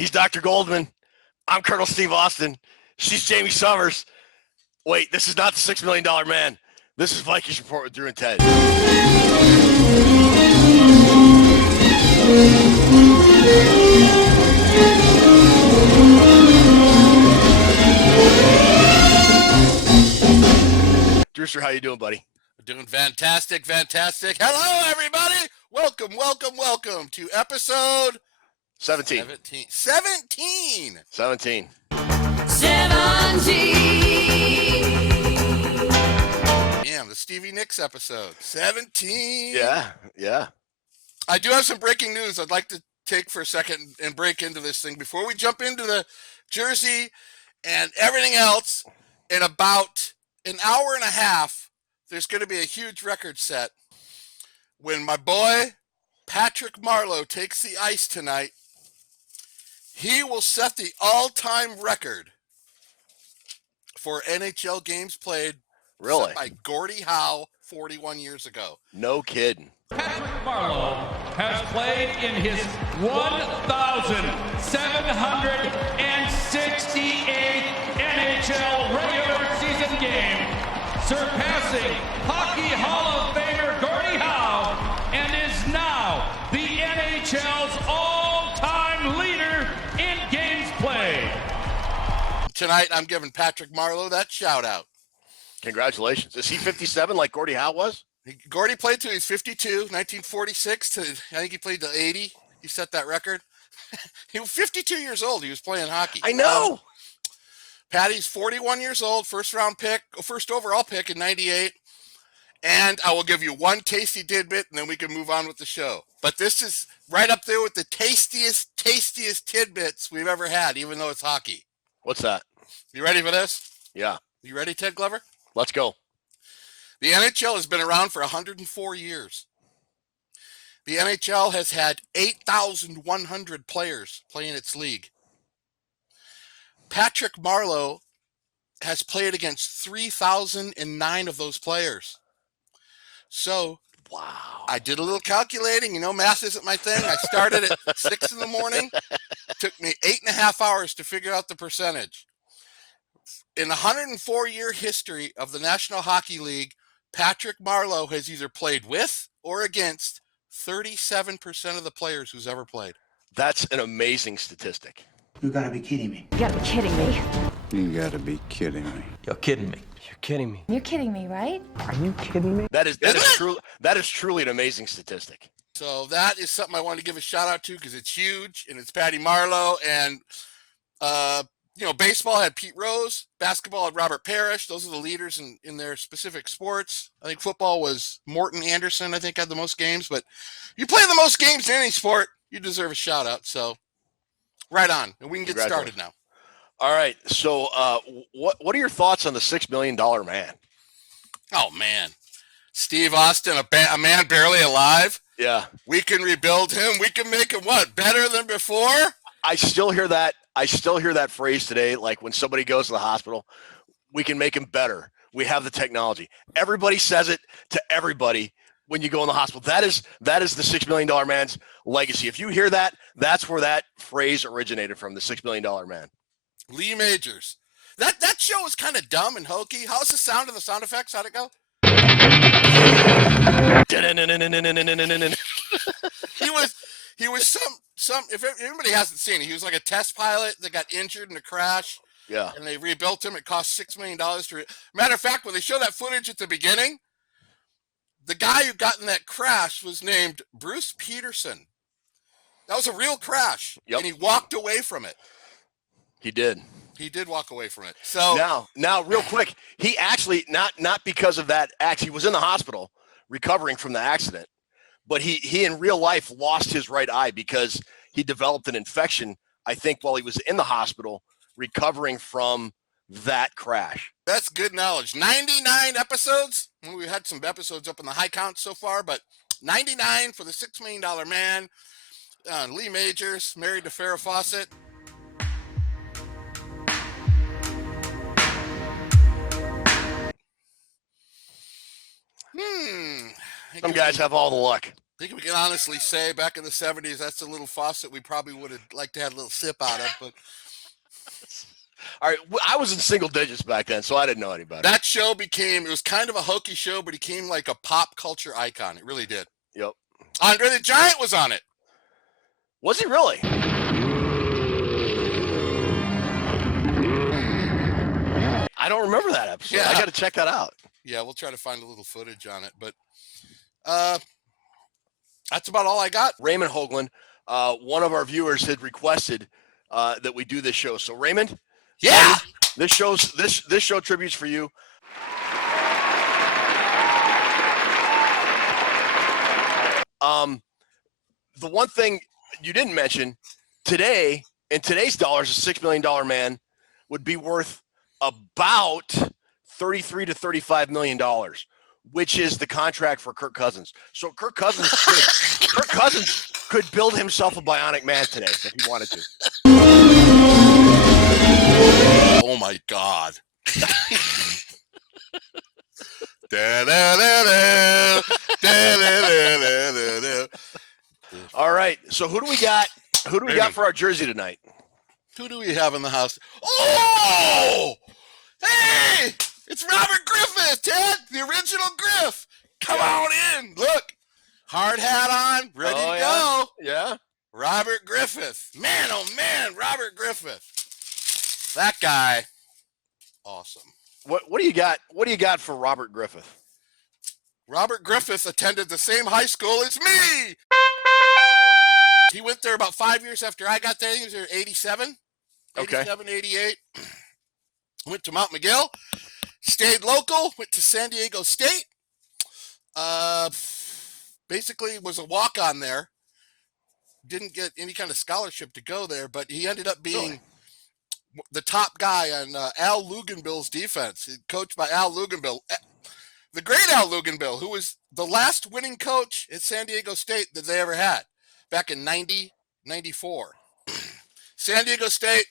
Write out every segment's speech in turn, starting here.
He's Dr. Goldman. I'm Colonel Steve Austin. She's Jamie Summers. Wait, this is not the $6 Million Man. This is Vikings Report with Drew and Ted. Drewster, how you doing, buddy? Doing fantastic. Hello, everybody. Welcome to episode 17. 17. Damn, the Stevie Nicks episode. 17. Yeah. I do have some breaking news I'd like to take for a second and break into this thing before we jump into the jersey and everything else. In about an hour and a half, there's going to be a huge record set when my boy Patrick Marleau takes the ice tonight. He will set the all-time record for NHL games played. Really? Set by Gordie Howe 41 years ago. No kidding. Patrick Marleau has played in his 1,768th NHL regular season game, surpassing Hockey Hall of Famer Gordie Howe, and is now the NHL's all-time leader in games played. Tonight, I'm giving Patrick Marleau that shout-out. Congratulations. Is he 57 like Gordie Howe was? Gordie played till he was 52, 1946 to, I think he played till 80. He set that record. He was 52 years old. He was playing hockey. I know. Patty's 41 years old, first overall pick in 98. And I will give you one tasty tidbit, and then we can move on with the show. But this is right up there with the tastiest tidbits we've ever had, even though it's hockey. What's that? You ready for this? Yeah. You ready, Ted Glover? Let's go. The NHL has been around for 104 years. The NHL has had 8,100 players play in its league. Patrick Marleau has played against 3,009 of those players. So, wow. I did a little calculating. You know, math isn't my thing. I started at 6 in the morning. It took me 8.5 hours to figure out the percentage. In the 104-year history of the National Hockey League, Patrick Marleau has either played with or against 37% of the players who's ever played. That's an amazing statistic. You gotta be kidding me. You gotta be kidding me. You gotta be kidding me. You're kidding me. You're kidding me, right? Are you kidding me? That is truly an amazing statistic. So that is something I wanted to give a shout out to because it's huge and it's Patty Marleau. And baseball had Pete Rose, basketball had Robert Parrish. Those are the leaders in their specific sports. I think football was Morton Anderson, I think, had the most games. But you play the most games in any sport, you deserve a shout out. So right on. And we can get started now. All right. So what are your thoughts on the $6 Million Man? Oh, man. Steve Austin, a man barely alive. Yeah. We can rebuild him. We can make him what? Better than before? I still hear that phrase today, like when somebody goes to the hospital, we can make him better. We have the technology. Everybody says it to everybody when you go in the hospital. That is the $6 Million Man's legacy. If you hear that, that's where that phrase originated from, the $6 Million Man. Lee Majors. That show was kind of dumb and hokey. How's the sound of the sound effects? How'd it go? He was some. If anybody hasn't seen it, he was like a test pilot that got injured in a crash. Yeah. And they rebuilt him. It cost $6 million to. Matter of fact, when they show that footage at the beginning, the guy who got in that crash was named Bruce Peterson. That was a real crash. Yep. And he walked away from it. He did. He did walk away from it. So now, real quick, he actually not because of that act. He was in the hospital recovering from the accident, but he in real life lost his right eye because he developed an infection. I think while he was in the hospital recovering from that crash. That's good knowledge. 99 episodes. We had some episodes up in the high count so far, but 99 for the $6 Million Man. Lee Majors, married to Farrah Fawcett. Some guys have all the luck. think we can honestly say back in the 70s, that's a little faucet we probably would have liked to have a little sip out of. But All right, I was in single digits back then, so I didn't know any better. that show it was kind of a hokey show, but he became like a pop culture icon. It really did. Yep. Andre the Giant was on it. Was he really? I don't remember that episode. Yeah. I got to check that out. Yeah, we'll try to find a little footage on it. But that's about all I got. Raymond Hoagland, one of our viewers had requested that we do this show. So Raymond, Yeah. this show tributes for you. The one thing you didn't mention today, in today's dollars, a $6 million man would be worth about $33 to $35 million, which is the contract for Kirk Cousins. So Kirk Cousins could build himself a bionic man today if he wanted to. Oh my God. Da-da-da-da, da-da-da-da-da. All right. So who do we got? Who do we got for our jersey tonight? Who do we have in the house? Oh! Hey! It's Robert Griffith, Ted! The original Griff! Come on in! Look! Hard hat on, ready to go. Yeah. Robert Griffith. Man, oh man, Robert Griffith. That guy. Awesome. What do you got? What do you got for Robert Griffith? Robert Griffith attended the same high school as me. He went there about 5 years after I got there. He was there 87, Okay. 87, 88. Went to Mount McGill. Stayed local. Went to San Diego State. Basically was a walk-on there. Didn't get any kind of scholarship to go there, but he ended up being the top guy on Al Luganbill's defense. Coached by Al Luganbill. The great Al Luganbill, who was the last winning coach at San Diego State that they ever had back in 94. San Diego State,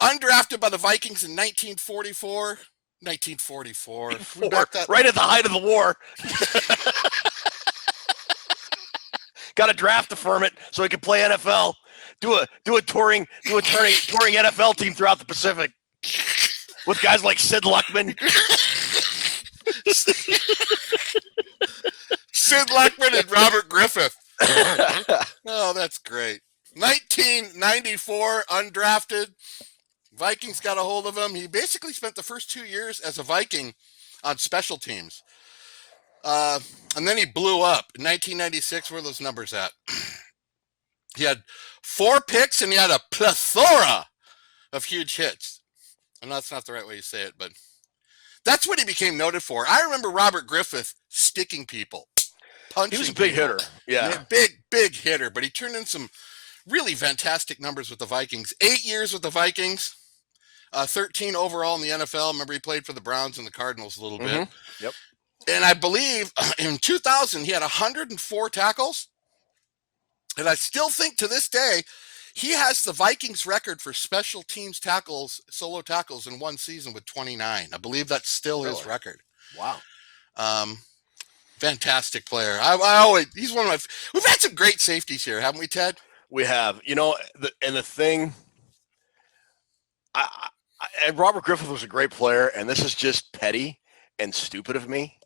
undrafted by the Vikings in 1944. 1944. Right at the height of the war. Got to draft deferment so he can play NFL. Do a touring NFL team throughout the Pacific with guys like Sid Luckman. Sid Luckman and Robert Griffith. Oh, that's great. 1994, undrafted. Vikings got a hold of him. He basically spent the first 2 years as a Viking on special teams. And then he blew up. In 1996, where are those numbers at? He had 4 picks and he had a plethora of huge hits. And that's not the right way to say it, but that's what he became noted for. I remember Robert Griffith sticking people, punching. He was a big people. hitter. Yeah. Big hitter, but he turned in some really fantastic numbers with the Vikings. 8 years with the Vikings, 13 overall in the NFL. Remember, he played for the Browns and the Cardinals a little bit. Yep. And I believe in 2000, he had 104 tackles. And I still think to this day, he has the Vikings record for special teams tackles, solo tackles in one season with 29. I believe that's still his record. Wow. Fantastic player. He's one of my, we've had some great safeties here, haven't we, Ted? We have, the thing, and Robert Griffith was a great player, and this is just petty and stupid of me,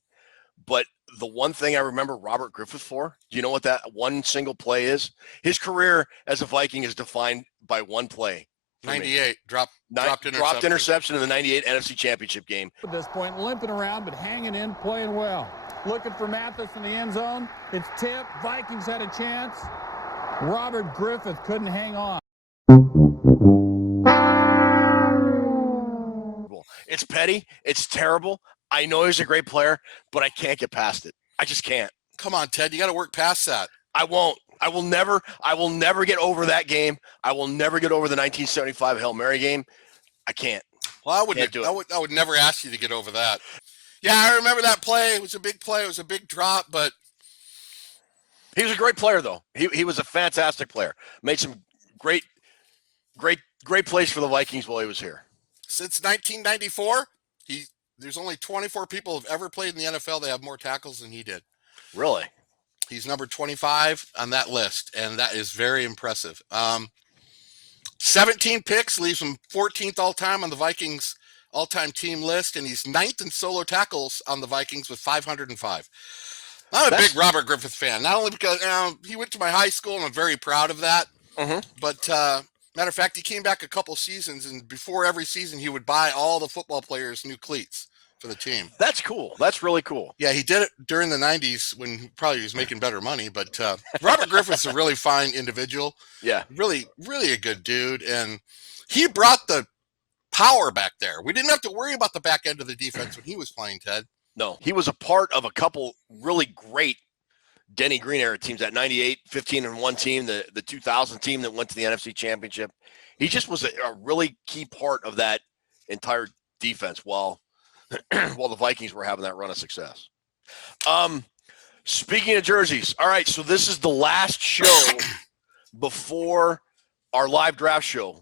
but the one thing I remember Robert Griffith for, do you know what that one single play is? His career as a Viking is defined by one play. 98, dropped interception in the 98 NFC Championship game. At this point, limping around, but hanging in, playing well. Looking for Mathis in the end zone. It's tipped. Vikings had a chance. Robert Griffith couldn't hang on. It's petty. It's terrible. I know he's a great player, but I can't get past it. I just can't. Come on, Ted. You got to work past that. I won't. I will never get over that game. I will never get over the 1975 Hail Mary game. I can't. Well, I would never ask you to get over that. Yeah, I remember that play. It was a big play. It was a big drop, but he was a great player, though. He was a fantastic player. Made some great plays for the Vikings while he was here. Since 1994, there's only 24 people who've ever played in the NFL that have more tackles than he did. Really? He's number 25 on that list, and that is very impressive. 17 picks, leaves him 14th all-time on the Vikings all-time team list, and he's 9th in solo tackles on the Vikings with 505. I'm a big Robert Griffith fan, not only because he went to my high school, and I'm very proud of that, but matter of fact, he came back a couple seasons, and before every season, he would buy all the football players new cleats for the team. That's cool. That's really cool. Yeah, he did it during the 90s when probably he was making better money, but Robert Griffith's a really fine individual. Yeah. Really, really a good dude, and he brought the power back there. We didn't have to worry about the back end of the defense when he was playing, Ted. No, he was a part of a couple really great Denny Green era teams, that 98 15-1 team, the 2000 team that went to the NFC Championship. He just was a really key part of that entire defense while the Vikings were having that run of success. Speaking of jerseys, all right, so this is the last show before our live draft show.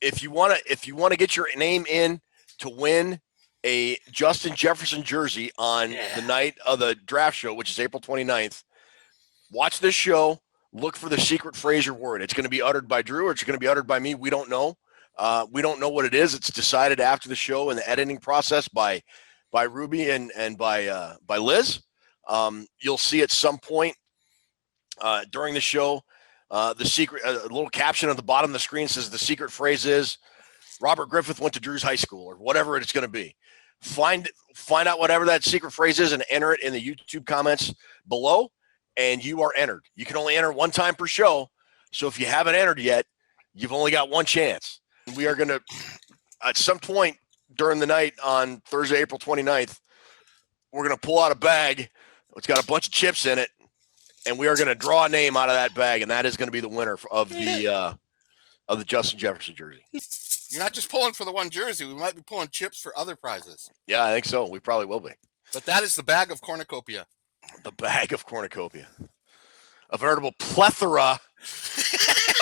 If you want to get your name in to win a Justin Jefferson jersey on the night of the draft show, which is April 29th, watch this show. Look for the secret phrase or word. It's going to be uttered by Drew, or it's going to be uttered by me. We don't know. We don't know what it is. It's decided after the show in the editing process by Ruby and by Liz. You'll see at some point during the show the secret, a little caption at the bottom of the screen says the secret phrase is Robert Griffith went to Drew's high school, or whatever it's going to be. Find out whatever that secret phrase is and enter it in the YouTube comments below, and you are entered. You can only enter one time per show, so if you haven't entered yet, you've only got one chance. We are going to, at some point during the night on Thursday, April 29th, we're going to pull out a bag. It's got a bunch of chips in it, and we are going to draw a name out of that bag, and that is going to be the winner of the Justin Jefferson jersey. You're not just pulling for the one jersey. We might be pulling chips for other prizes. Yeah, I think so. We probably will be. But that is the bag of cornucopia. The bag of cornucopia. A veritable plethora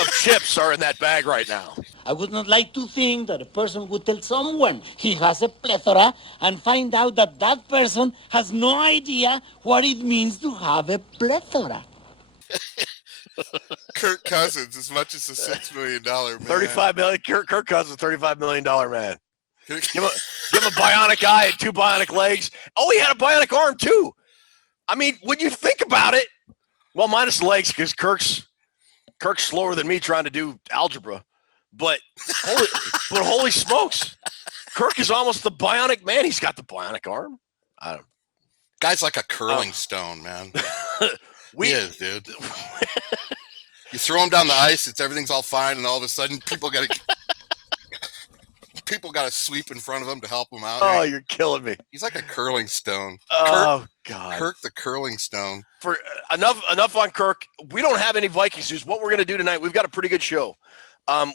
of chips are in that bag right now. I would not like to think that a person would tell someone he has a plethora and find out that that person has no idea what it means to have a plethora. Kirk Cousins, as much as a $6 million man. $35 million. Kirk Cousins, $35 million man. Give him a bionic eye and two bionic legs. Oh, he had a bionic arm too. I mean, when you think about it, well, minus the legs, because Kirk's slower than me trying to do algebra. But holy smokes, Kirk is almost the bionic man. He's got the bionic arm. Guy's like a curling stone, man. He is, dude. You throw him down the ice, everything's all fine, and all of a sudden people got to sweep in front of him to help him out. Oh, you're killing me. He's like a curling stone. Oh, God. Kirk the curling stone. For enough on Kirk. We don't have any Vikings news. What we're going to do tonight, we've got a pretty good show.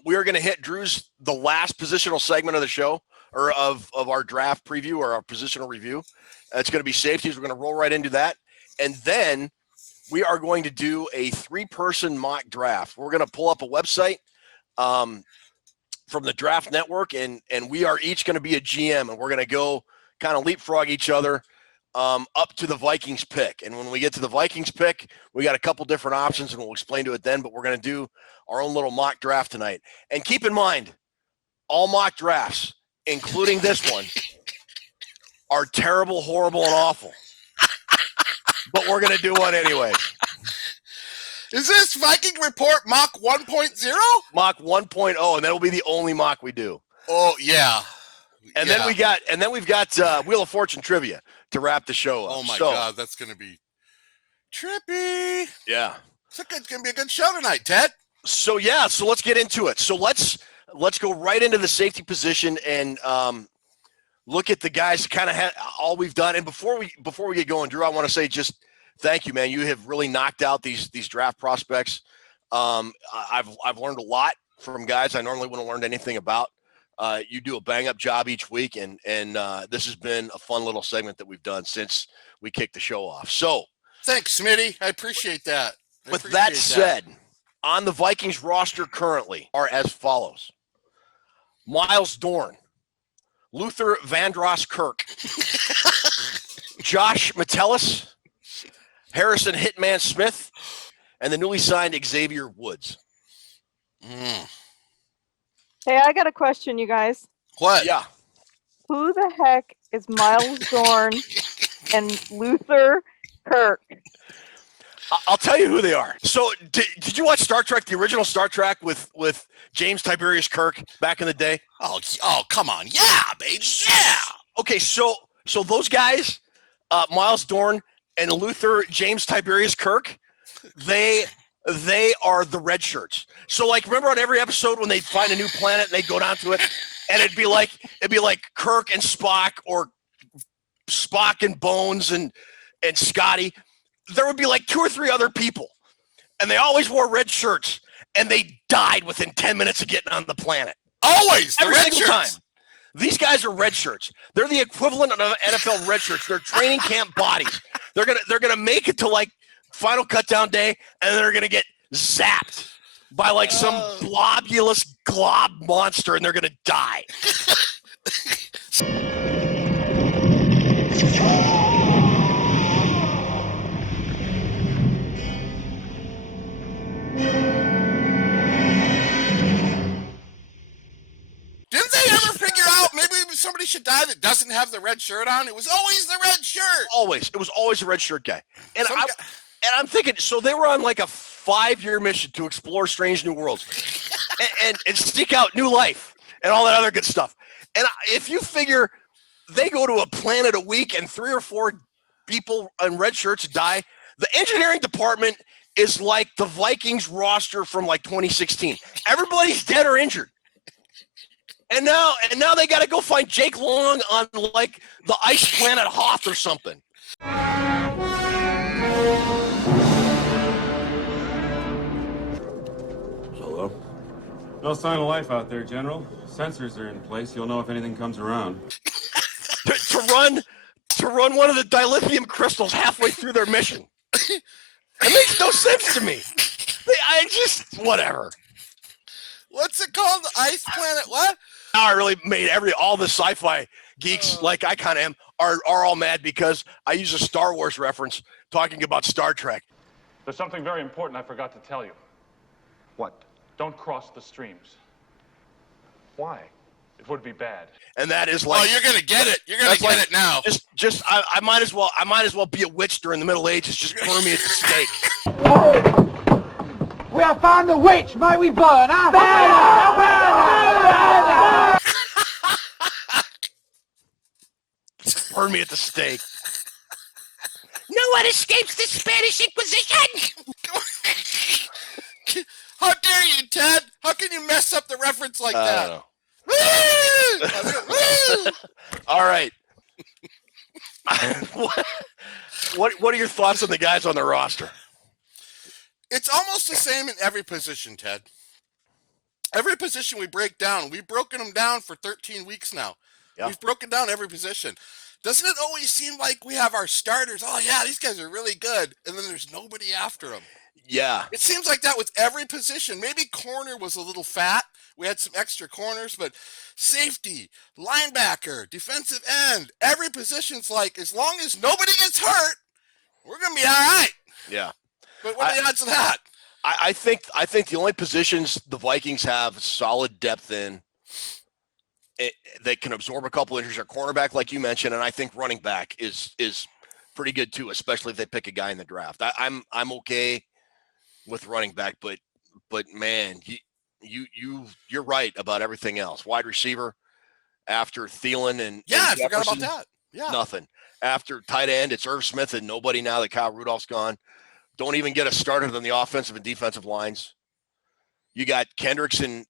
We are going to hit the last positional segment of the show, or of our draft preview or our positional review. It's going to be safeties. We're going to roll right into that. And then we are going to do a 3-person mock draft. We're going to pull up a website from the Draft Network, and we are each going to be a GM, and we're going to go kind of leapfrog each other up to the Vikings pick. And when we get to the Vikings pick, we got a couple different options, and we'll explain to it then, but we're going to do our own little mock draft tonight. And keep in mind, all mock drafts, including this one, are terrible, horrible, and awful. But we're going to do one anyway. Is this Viking Report Mock 1.0? Mock 1.0, and that'll be the only mock we do. Oh, yeah. And then we've got Wheel of Fortune trivia to wrap the show up. Oh, my God. That's going to be trippy. Yeah. It's going to be a good show tonight, Ted. So let's get into it. So let's go right into the safety position and look at the guys kind of all we've done. And before we get going, Drew, I want to say just thank you, man. You have really knocked out these draft prospects. I've learned a lot from guys I normally wouldn't have learned anything about. You do a bang-up job each week, and this has been a fun little segment that we've done since we kicked the show off. So thanks, Smitty. I appreciate that. With that said, on the Vikings roster currently are as follows: Miles Dorn, Luther Vandross Kirk, Josh Metellus, Harrison Hitman Smith, and the newly signed Xavier Woods. Hey, I got a question, you guys. What? Yeah. Who the heck is Miles Dorn and Luther Kirk? I'll tell you who they are. So did you watch Star Trek, the original Star Trek with James Tiberius Kirk back in the day? Oh, come on. Yeah, baby. Yeah. Okay, so those guys, Miles Dorn and Luther James Tiberius Kirk, they are the red shirts. So like, remember on every episode when they find a new planet and they go down to it, and it'd be like Kirk and Spock, or Spock and Bones and Scotty. There would be like 2 or 3 other people, and they always wore red shirts, and they died within 10 minutes of getting on the planet. Always. Every single time. These guys are red shirts. They're the equivalent of NFL red shirts. They're training camp bodies. They're gonna make it to like final cutdown day, and they're gonna get zapped by like some globulous glob monster, and they're gonna die. Didn't they ever figure out maybe somebody should die that doesn't have the red shirt on? It was always the red shirt. It was always a red shirt guy. And Some guy- I'm thinking, so they were on like a 5-year mission to explore strange new worlds and seek out new life and all that other good stuff. And if you figure they go to a planet a week and 3 or 4 people in red shirts die, the engineering department is like the Vikings roster from like 2016. Everybody's dead or injured. And now they got to go find Jake Long on like the ice planet Hoth or something. Hello? No sign of life out there, General. Sensors are in place. You'll know if anything comes around. to run one of the dilithium crystals halfway through their mission. It makes no sense to me. Whatever. What's it called? The ice planet? What? Now I really made all the sci-fi geeks, like I kind of am, are all mad because I use a Star Wars reference talking about Star Trek. There's something very important I forgot to tell you. What? Don't cross the streams. Why? It would be bad. And that is like, Oh, you're gonna get it. You're gonna get it now. I might as well be a witch during the Middle Ages. Just burn me at the stake. We have found the witch. Might we burn her? Burn her! Burn me at the stake. No one escapes the Spanish Inquisition. How dare you, Ted? How can you mess up the reference like that? All right. What are your thoughts on the guys on the roster? It's almost the same in every position, Ted. Every position we break down, we've broken them down for 13 weeks now. Yeah. We've broken down every position. Doesn't it always seem like we have our starters? Oh, yeah, these guys are really good. And then there's nobody after them. Yeah. It seems like that with every position. Maybe corner was a little fat. We had some extra corners, but safety, linebacker, defensive end, every position's like, as long as nobody gets hurt, we're going to be all right. Yeah. But what are the odds of that? I think the only positions the Vikings have solid depth in that can absorb a couple injuries are cornerback, like you mentioned, and I think running back is pretty good too, especially if they pick a guy in the draft. I'm okay with running back, but man, you're right about everything else. Wide receiver after Thielen and I Jefferson, forgot about that. Yeah, nothing. After tight end, it's Irv Smith and nobody now that Kyle Rudolph's gone. Don't even get us started on the offensive and defensive lines. You got Kendricks and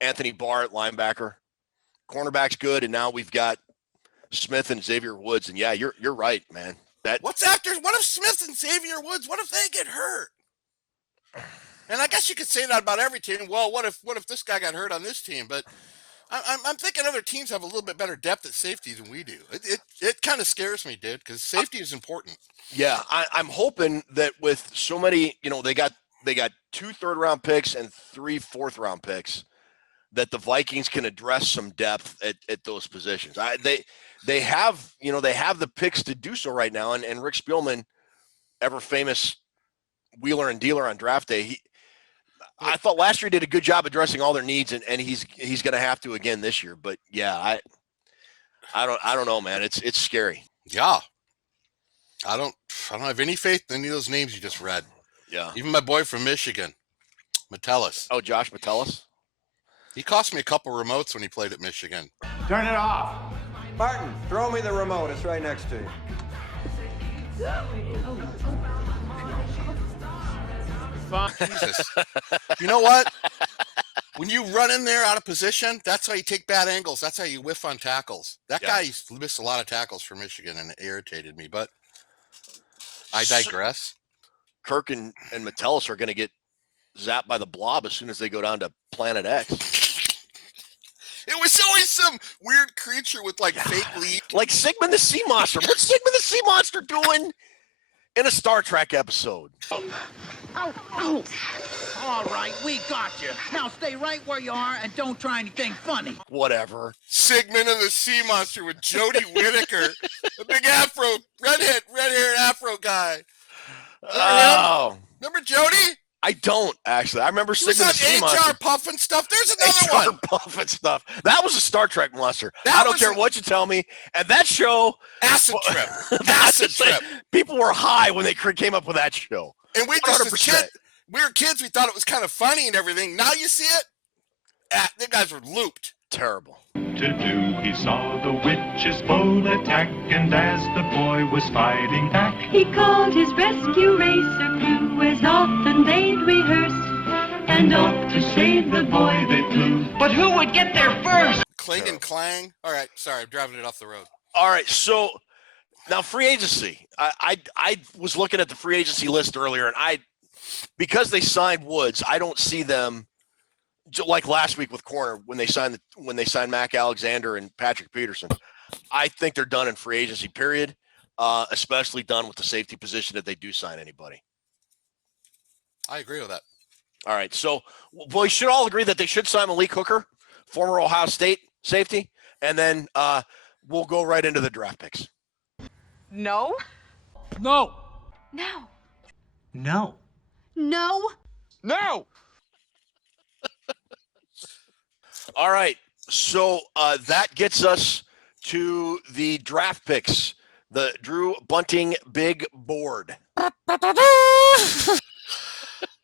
Anthony Barr at linebacker. Cornerback's good, and now we've got Smith and Xavier Woods. And yeah, you're right, man. What if Smith and Xavier Woods? What if they get hurt? And I guess you could say that about every team. Well, what if this guy got hurt on this team? But I'm thinking other teams have a little bit better depth at safety than we do. It kind of scares me, dude, because safety is important. Yeah, I'm hoping that with so many, they got 2 third-round picks and 3 fourth-round picks, that the Vikings can address some depth at those positions. they have the picks to do so right now. And Rick Spielman, ever famous wheeler and dealer on draft day, I thought last year he did a good job addressing all their needs, and he's going to have to again this year. But yeah, I don't know, man. It's scary. Yeah. I don't have any faith in any of those names you just read. Yeah. Even my boy from Michigan, Metellus. Oh, Josh Metellus. He cost me a couple remotes when he played at Michigan. Turn it off. Martin, throw me the remote. It's right next to you. Jesus. You know what? When you run in there out of position, that's how you take bad angles. That's how you whiff on tackles. That guy missed a lot of tackles for Michigan, and it irritated me. But I digress. Kirk and Metellus are going to get zapped by the blob as soon as they go down to Planet X. It was always some weird creature with like fake leaves. Like Sigmund the Sea Monster. What's Sigmund the Sea Monster doing in a Star Trek episode? Ow. All right, we got you. Now stay right where you are and don't try anything funny. Whatever. Sigmund of the Sea Monster with Jodie Whittaker, the big afro, red-haired afro guy. Oh. Remember Jodie? I don't, actually. I remember Sigmund the Sea Monster. HR Puff and stuff. There's another one. Puff and stuff. That was a Star Trek monster. That I don't care what you tell me. And that show. Acid Trip. Acid Trip. People were high when they came up with that show. And we we were kids. We thought it was kind of funny and everything. Now you see it. The guys were looped. Terrible. To do, he saw the witch's bold attack, and as the boy was fighting back, he called his rescue racer crew as often they'd rehearsed, and off to save the boy they flew. But who would get there first? Cling and clang. All right, sorry, I'm driving it off the road. All right, so now free agency. I was looking at the free agency list earlier, and because they signed Woods, I don't see them like last week with corner when they signed Mac Alexander and Patrick Peterson. I think they're done in free agency, period. Especially done with the safety position if they do sign anybody. I agree with that. All right, so we should all agree that they should sign Malik Hooker, former Ohio State safety, and then we'll go right into the draft picks. No. No. No. No. No. No. All right, so that gets us to the draft picks, the Drew Bunting big board.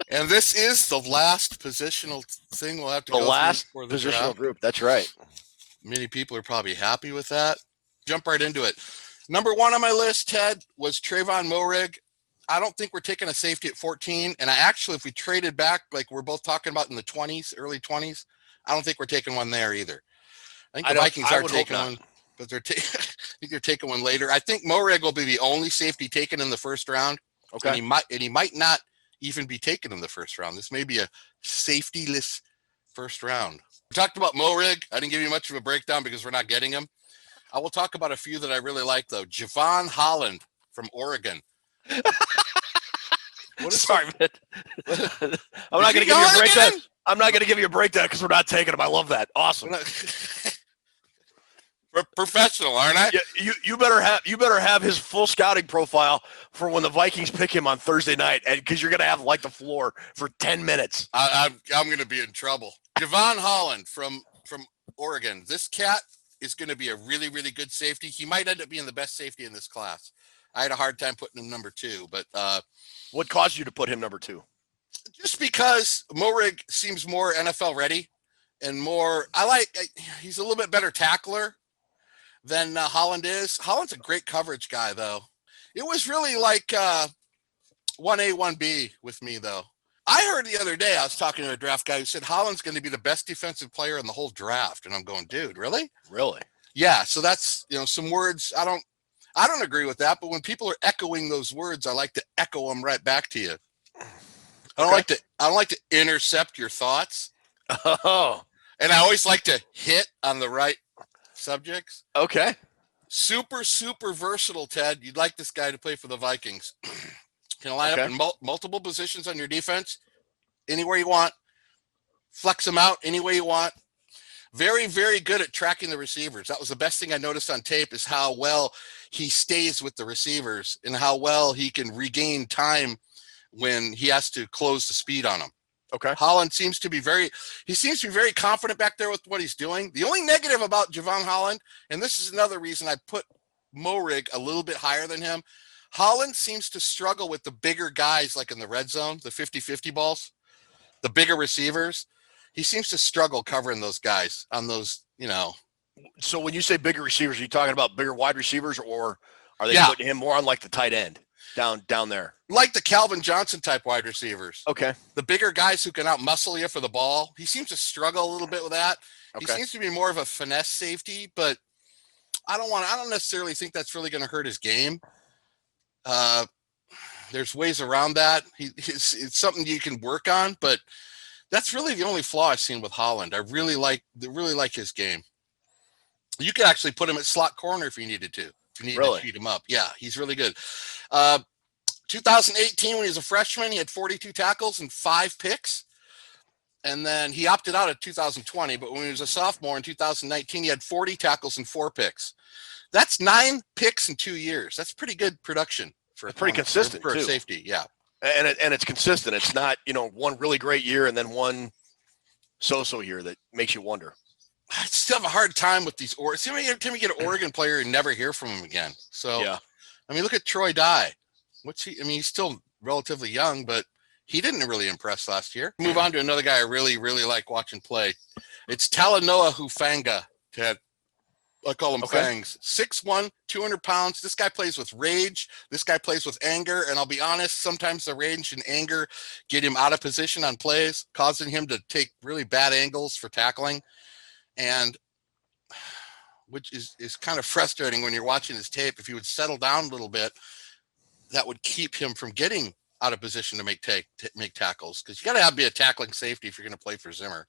And this is the last positional thing we'll have to go through. The last for the positional draft. group, that's right. Many people are probably happy with that. Jump right into it. Number one on my list, Ted, was Trayvon Morig. I don't think we're taking a safety at 14. And if we traded back, like we're both talking about in the 20s, early 20s, I don't think we're taking one there either. I think the Vikings are taking one, but I think they're taking one later. I think Morig will be the only safety taken in the first round. Okay. And he might not even be taken in the first round. This may be a safety-less first round. We talked about Morig. I didn't give you much of a breakdown because we're not getting him. I will talk about a few that I really like, though. Javon Holland from Oregon. Sorry, man. I'm not going to give you a breakdown. I'm not going to give you a breakdown because we're not taking him. I love that. Awesome. Professional, aren't I? Yeah, you better have his full scouting profile for when the Vikings pick him on Thursday night, and because you're going to have like the floor for 10 minutes. I'm going to be in trouble. Javon Holland from Oregon. This cat is going to be a really, really good safety. He might end up being the best safety in this class. I had a hard time putting him number 2, but what caused you to put him number 2? Just because Morig seems more NFL ready and more. He's a little bit better tackler than Holland is. Holland's a great coverage guy, though. It was really like 1A, 1B with me, though. I heard the other day, I was talking to a draft guy who said Holland's going to be the best defensive player in the whole draft. And I'm going, dude, really? Really? Yeah. So that's, some words. I don't agree with that. But when people are echoing those words, I like to echo them right back to you. I don't like to intercept your thoughts. Oh. And I always like to hit on the right subjects. Okay. Super, super versatile, Ted. You'd like this guy to play for the Vikings. Can line up in multiple positions on your defense, anywhere you want. Flex them out any way you want. very, very good at tracking the receivers. That was the best thing I noticed on tape, is how well he stays with the receivers and how well he can regain time when he has to close the speed on them. Okay. Holland seems to be very confident back there with what he's doing. The only negative about Javon Holland, and this is another reason I put Morig a little bit higher than him, Holland seems to struggle with the bigger guys, like in the red zone, the 50-50 balls, the bigger receivers. He seems to struggle covering those guys on those, you know. So when you say bigger receivers, are you talking about bigger wide receivers, or are they Yeah. putting him more on like the tight end down there? Like the Calvin Johnson type wide receivers. Okay. The bigger guys who can out-muscle you for the ball. He seems to struggle a little bit with that. Okay. He seems to be more of a finesse safety, but I don't necessarily think that's really going to hurt his game. There's ways around that. It's something you can work on, but that's really the only flaw I've seen with Holland. I really like his game. You could actually put him at slot corner if you needed to. If you needed to feed him up. Yeah, he's really good. 2018, when he was a freshman, he had 42 tackles and 5 picks. And then he opted out at 2020, but when he was a sophomore in 2019, he had 40 tackles and 4 picks. That's 9 picks in 2 years. That's pretty good production for pretty consistent for too. a safety. Yeah. And it's consistent. It's not, one really great year and then one so-so year that makes you wonder. I still have a hard time with these. See, every time you get an Oregon player and never hear from him again. So, yeah. I mean, look at Troy Dye. He's still relatively young, but he didn't really impress last year. Move on to another guy I really, really like watching play. It's Talanoa Hufanga, Ted. I call him Fangs. 6'1", 200 pounds. This guy plays with rage. This guy plays with anger. And I'll be honest, sometimes the rage and anger get him out of position on plays, causing him to take really bad angles for tackling. And which is kind of frustrating when you're watching his tape. If he would settle down a little bit, that would keep him from getting out of position to make tackles. Because you got to be a tackling safety if you're going to play for Zimmer.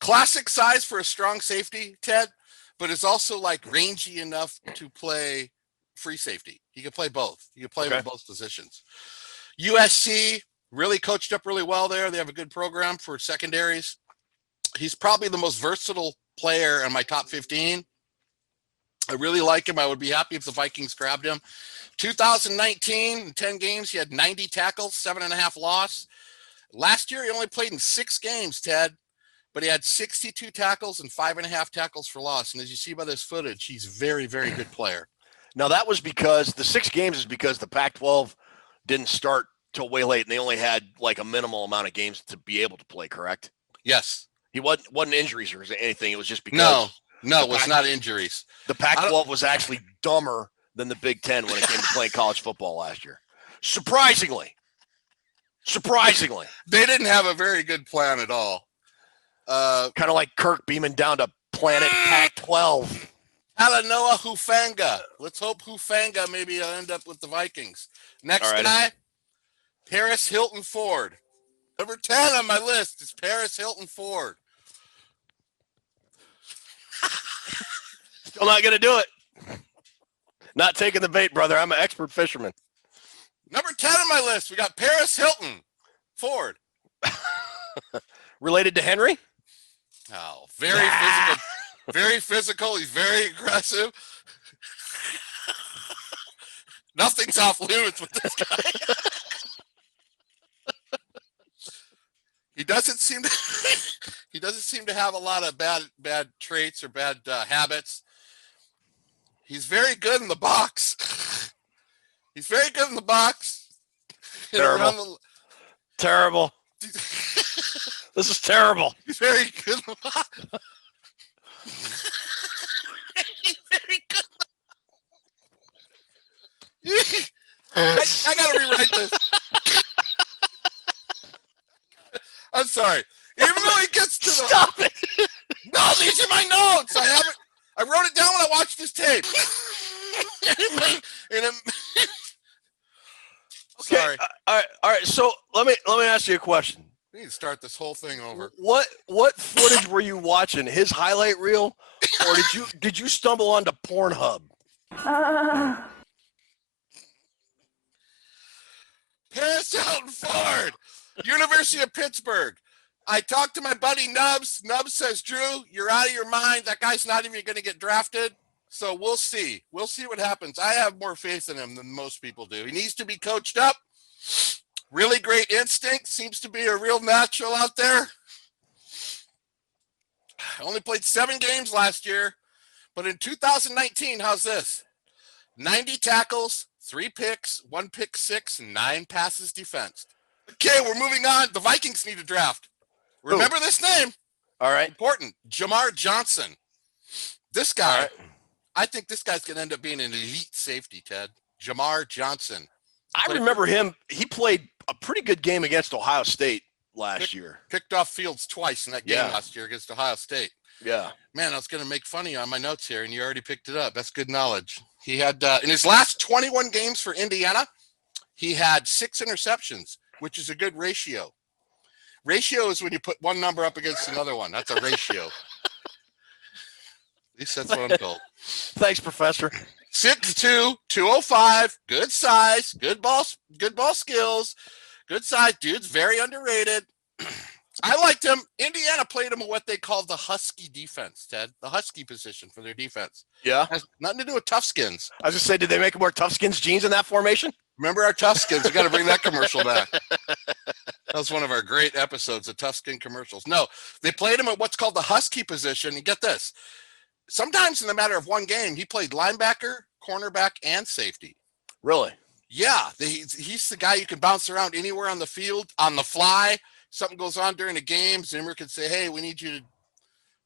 Classic size for a strong safety, Ted, but it's also like rangy enough to play free safety. He can play both. You can play with both positions. USC really coached up really well there. They have a good program for secondaries. He's probably the most versatile player in my top 15. I really like him. I would be happy if the Vikings grabbed him. 2019, in 10 games, he had 90 tackles, 7.5 loss. Last year, he only played in 6 games, Ted, but he had 62 tackles and 5.5 tackles for loss. And as you see by this footage, he's a very, very good player. Now, that was because the 6 games is because the Pac-12 didn't start till way late, and they only had like a minimal amount of games to be able to play, correct? Yes. He wasn't injuries or anything. It was just because no, it was not injuries. The Pac-12 was actually dumber than the Big Ten when it came to playing college football last year. Surprisingly. They didn't have a very good plan at all. Kind of like Kirk beaming down to Planet Pac-12. Talanoa Hufanga. Let's hope Hufanga maybe will end up with the Vikings. Next guy, Paris Hilton Ford. Number 10 on my list is Paris Hilton Ford. Still not going to do it. Not taking the bait, brother. I'm an expert fisherman. Number 10 on my list, we got Paris Hilton Ford. Related to Henry? Oh, very physical. Very physical. He's very aggressive. Nothing's off limits with this guy. He doesn't seem to have a lot of bad traits or bad habits. He's very good in the box. He's very good in the box. Terrible. This is terrible. He's very good in the box. He's very good. I gotta rewrite this. I'm sorry. Even though he gets to the Stop it. No, these are my notes. I wrote it down when I watched this tape. Sorry. All right. So let me ask you a question. We need to start this whole thing over. What footage were you watching? His highlight reel, or did you stumble onto Pornhub? Paris Hilton Ford, University of Pittsburgh. I talked to my buddy Nubs. Nubs says, Drew, you're out of your mind. That guy's not even going to get drafted. So we'll see. We'll see what happens. I have more faith in him than most people do. He needs to be coached up. Really great instinct. Seems to be a real natural out there. Only played 7 games last year. But in 2019, how's this? 90 tackles, 3 picks, 1 pick 6, and 9 passes defensed. Okay, we're moving on. The Vikings need a draft. Remember this name. All right. Important. Jamar Johnson. This guy, I think this guy's going to end up being an elite safety, Ted. Jamar Johnson. I remember him. He played a pretty good game against Ohio State last year. Picked off Fields twice in that game last year against Ohio State. Yeah. Man, I was going to make fun of you on my notes here, and you already picked it up. That's good knowledge. He had, in his last 21 games for Indiana, he had 6 interceptions, which is a good ratio. Ratio is when you put one number up against another one. That's a ratio. At least that's what I'm told. Thanks, Professor. 6'2", 205, good size, good ball skills, good size. Dude's very underrated. I liked him. Indiana played him in what they call the Husky defense, Ted. The Husky position for their defense. Yeah. Has nothing to do with Tough Skins. I was just saying, did they make more Tough Skins jeans in that formation? Remember our Tough Skins? We got to bring that commercial back. That was one of our great episodes of Tough Skin commercials. No, they played him at what's called the Husky position. And get this. Sometimes in the matter of one game, he played linebacker, cornerback, and safety. Really? Yeah. He's the guy you can bounce around anywhere on the field, on the fly. Something goes on during a game, Zimmer could say, hey, we need you to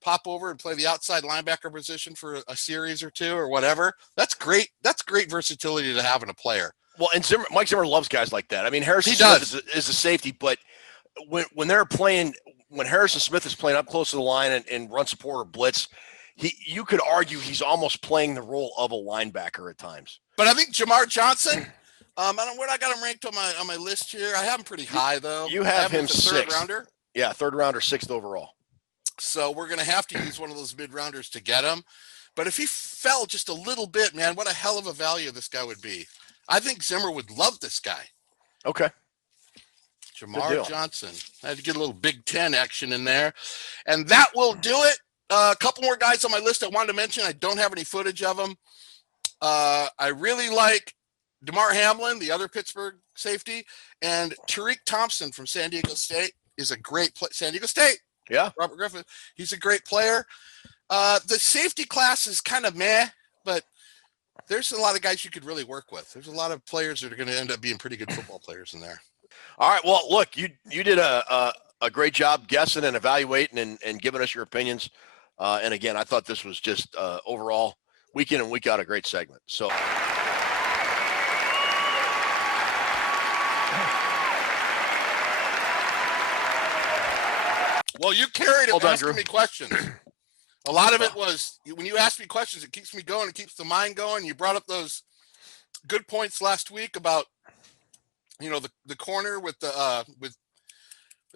pop over and play the outside linebacker position for a series or 2 or whatever. That's great. That's great versatility to have in a player. Well, and Mike Zimmer loves guys like that. I mean, Harrison Smith is a safety, but when they're playing, when Harrison Smith is playing up close to the line and run support or blitz, you could argue he's almost playing the role of a linebacker at times. But I think Jamar Johnson, I got him ranked on my list here. I have him pretty high though. You have him 6th. Third rounder. Yeah, 3rd rounder, 6th overall. So we're gonna have to use one of those mid rounders to get him. But if he fell just a little bit, man, what a hell of a value this guy would be. I think Zimmer would love this guy. Okay. Jamar Johnson. I had to get a little Big Ten action in there. And that will do it. A couple more guys on my list I wanted to mention. I don't have any footage of them. I really like DeMar Hamlin, the other Pittsburgh safety, and Tariq Thompson from San Diego State is a great player. San Diego State. Yeah. Robert Griffith. He's a great player. The safety class is kind of meh, but there's a lot of guys you could really work with. There's a lot of players that are going to end up being pretty good football players in there. All right. Well, look, you did a great job guessing and evaluating and giving us your opinions. And again, I thought this was just overall week in and week out a great segment. So. Well, you carried it asking me questions. A lot of it was when you ask me questions, it keeps me going. It keeps the mind going. You brought up those good points last week about, the corner with the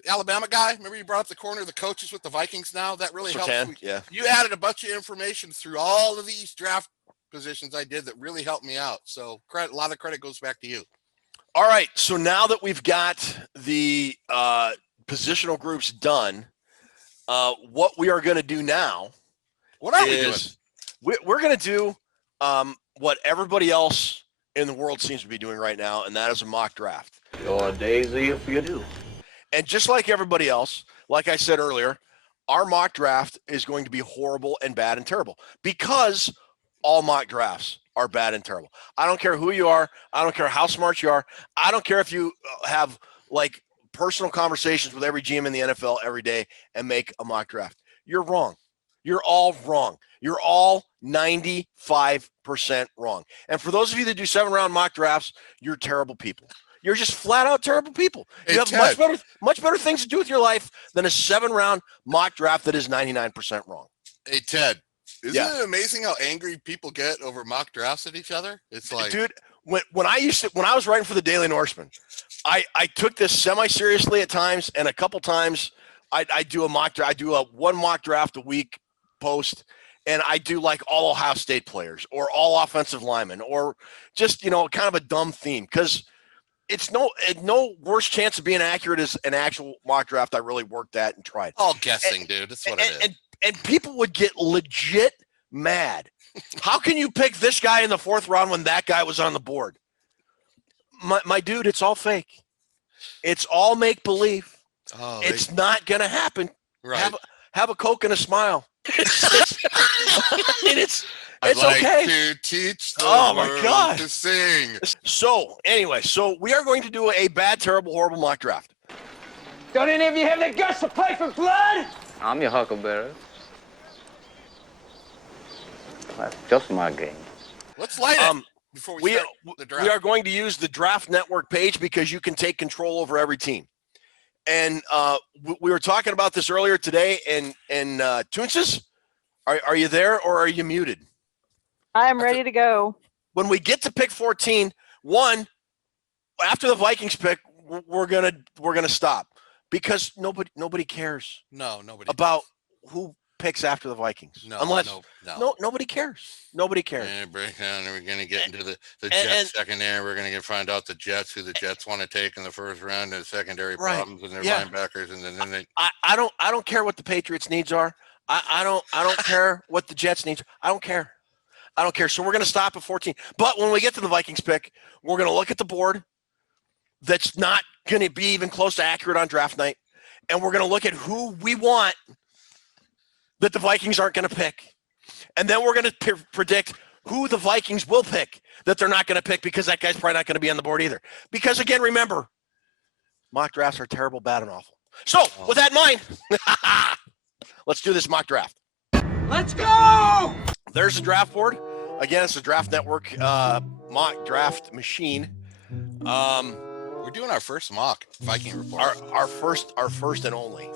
Alabama guy. Remember you brought up the corner, the coaches with the Vikings now? That really helped. Yeah. You added a bunch of information through all of these draft positions I did that really helped me out. So a lot of credit goes back to you. All right. So now that we've got the positional groups done, what we are going to do now What are we doing? We're going to do what everybody else in the world seems to be doing right now, and that is a mock draft. Your daisy if you do. And just like everybody else, like I said earlier, our mock draft is going to be horrible and bad and terrible because all mock drafts are bad and terrible. I don't care who you are. I don't care how smart you are. I don't care if you have like personal conversations with every GM in the NFL every day and make a mock draft. You're wrong. You're all wrong. You're all 95% wrong. And for those of you that do 7-round mock drafts, you're terrible people. You're just flat out terrible people. You have much better things to do with your life than a 7-round mock draft that is 99% wrong. Hey, Ted, isn't it amazing how angry people get over mock drafts at each other? It's like, dude, when I was writing for the Daily Norseman, I took this semi-seriously at times, and a couple times I do a mock draft. I do one mock draft a week post, and I do like all Ohio State players or all offensive linemen or just, kind of a dumb theme. Because it's no worse chance of being accurate as an actual mock draft I really worked at and tried. All guessing, dude. That's what it is. And people would get legit mad. How can you pick this guy in the 4th round when that guy was on the board? My dude, it's all fake. It's all make believe. Oh, it's not gonna happen. Right. Have a Coke and a smile. It's I'd like okay. to teach the Oh my world God. to sing. So anyway, we are going to do a bad, terrible, horrible mock draft. Don't any of you have the guts to play for blood? I'm your huckleberry. That's just my game. Let's light it before we start the draft. We are going to use the Draft Network page because you can take control over every team. And we were talking about this earlier today. And Toonces, are you there or are you muted? I am ready to go. When we get to pick 14, after the Vikings pick, we're gonna stop because nobody cares. No, nobody about who picks after the Vikings. No, unless no. Nobody cares. Nobody cares. And break down, and we're gonna get into the Jets secondary. We're gonna find out the Jets, who the Jets want to take in the 1st round, and secondary problems and their linebackers, and then they. I don't care what the Patriots' needs are. I don't care what the Jets needs. I don't care. So we're going to stop at 14. But when we get to the Vikings pick, we're going to look at the board that's not going to be even close to accurate on draft night. And we're going to look at who we want that the Vikings aren't going to pick. And then we're going to predict who the Vikings will pick that they're not going to pick because that guy's probably not going to be on the board either. Because, again, remember, mock drafts are terrible, bad, and awful. So with that in mind, let's do this mock draft. Let's go! There's the draft board. Again, it's the Draft Network mock draft machine. We're doing our first mock Viking report. Our first and only.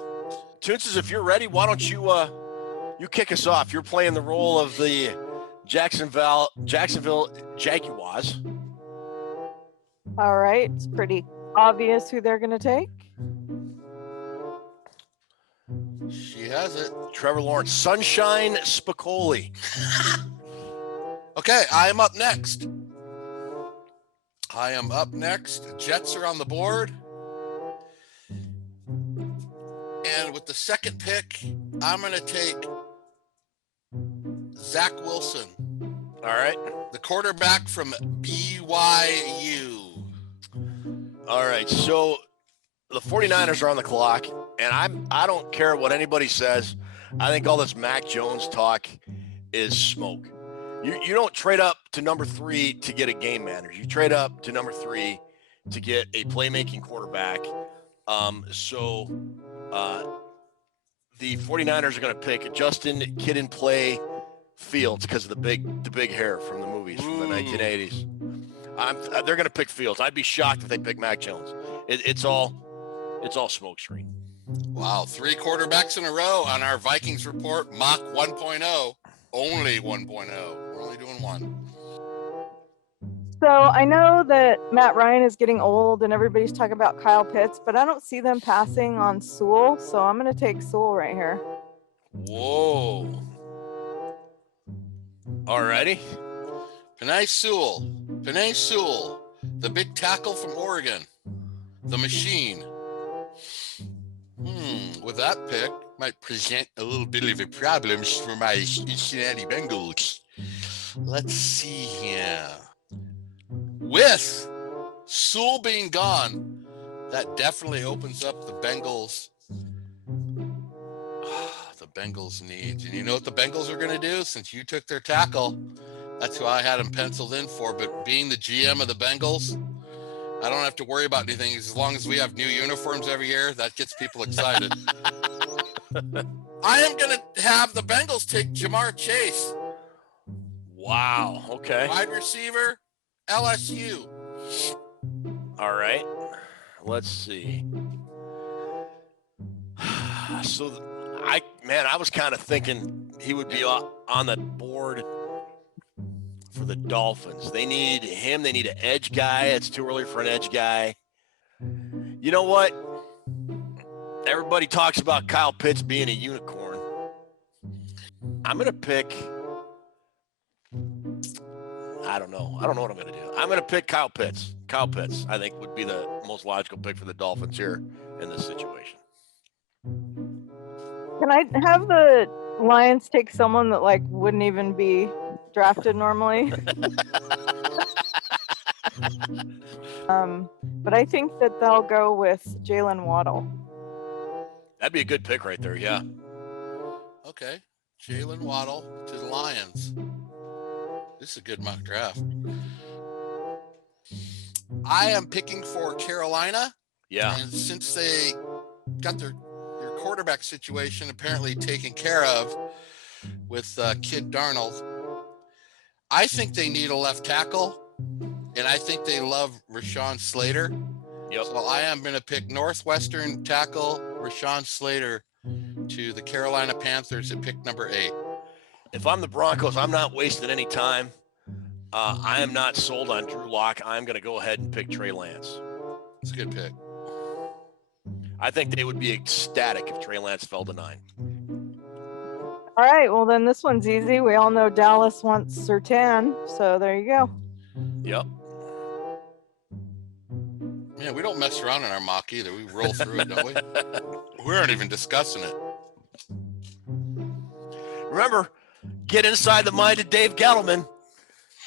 Toonces, if you're ready, why don't you kick us off? You're playing the role of the Jacksonville Jaguars. All right. It's pretty obvious who they're going to take. She has it. Trevor Lawrence. Sunshine Spicoli. Okay, I am up next. Jets are on the board. And with the 2nd pick, I'm going to take Zach Wilson. All right. The quarterback from BYU. All right, so the 49ers are on the clock, and I don't care what anybody says. I think all this Mac Jones talk is smoke. You don't trade up to number 3 to get a game manager. You trade up to number 3 to get a playmaking quarterback. The 49ers are going to pick Justin Kid and Play Fields because of the big hair from the movies from the 1980s. They're going to pick Fields. I'd be shocked if they pick Mac Jones. It's all smoke screen. Wow, 3 quarterbacks in a row on our Vikings report, mock 1.0. Only 1.0. We're only doing 1. So I know that Matt Ryan is getting old and everybody's talking about Kyle Pitts, but I don't see them passing on Sewell, so I'm going to take Sewell right here. Whoa. Alrighty. Penei Sewell, the big tackle from Oregon, the machine. With that pick, might present a little bit of a problem for my Cincinnati Bengals. Let's see here. With Sewell being gone, that definitely opens up the Bengals. The Bengals needs. And you know what the Bengals are going to do? Since you took their tackle, that's who I had them penciled in for. But being the GM of the Bengals, I don't have to worry about anything. As long as we have new uniforms every year, that gets people excited. I am going to have the Bengals take Jamar Chase. Wow. Okay. Wide receiver, LSU. All right. Let's see. So, I was kind of thinking he would be on the board for the Dolphins. They need him. They need an edge guy. It's too early for an edge guy. You know what? Everybody talks about Kyle Pitts being a unicorn. I'm going to pick I don't know. I don't know what I'm going to do. I'm going to pick Kyle Pitts. Kyle Pitts, I think, would be the most logical pick for the Dolphins here in this situation. Can I have the Lions take someone that like wouldn't even be drafted normally? But I think that they'll go with Jalen Waddle. That'd be a good pick right there. Yeah. Okay. Jalen Waddle to the Lions. This is a good mock draft. I am picking for Carolina. Yeah. And since they got their quarterback situation apparently taken care of with Kid Darnold, I think they need a left tackle, and I think they love Rashawn Slater. Yep. So I am going to pick Northwestern tackle Rashawn Slater to the Carolina Panthers at pick number 8. If I'm the Broncos, I'm not wasting any time. I am not sold on Drew Lock. I'm going to go ahead and pick Trey Lance. It's a good pick. I think they would be ecstatic if Trey Lance fell to 9. All right, well then this one's easy. We all know Dallas wants Surtain, so there you go. Yep. Yeah, we don't mess around in our mock either. We roll through it, don't we? We aren't even discussing it. Remember, get inside the mind of Dave Gettleman.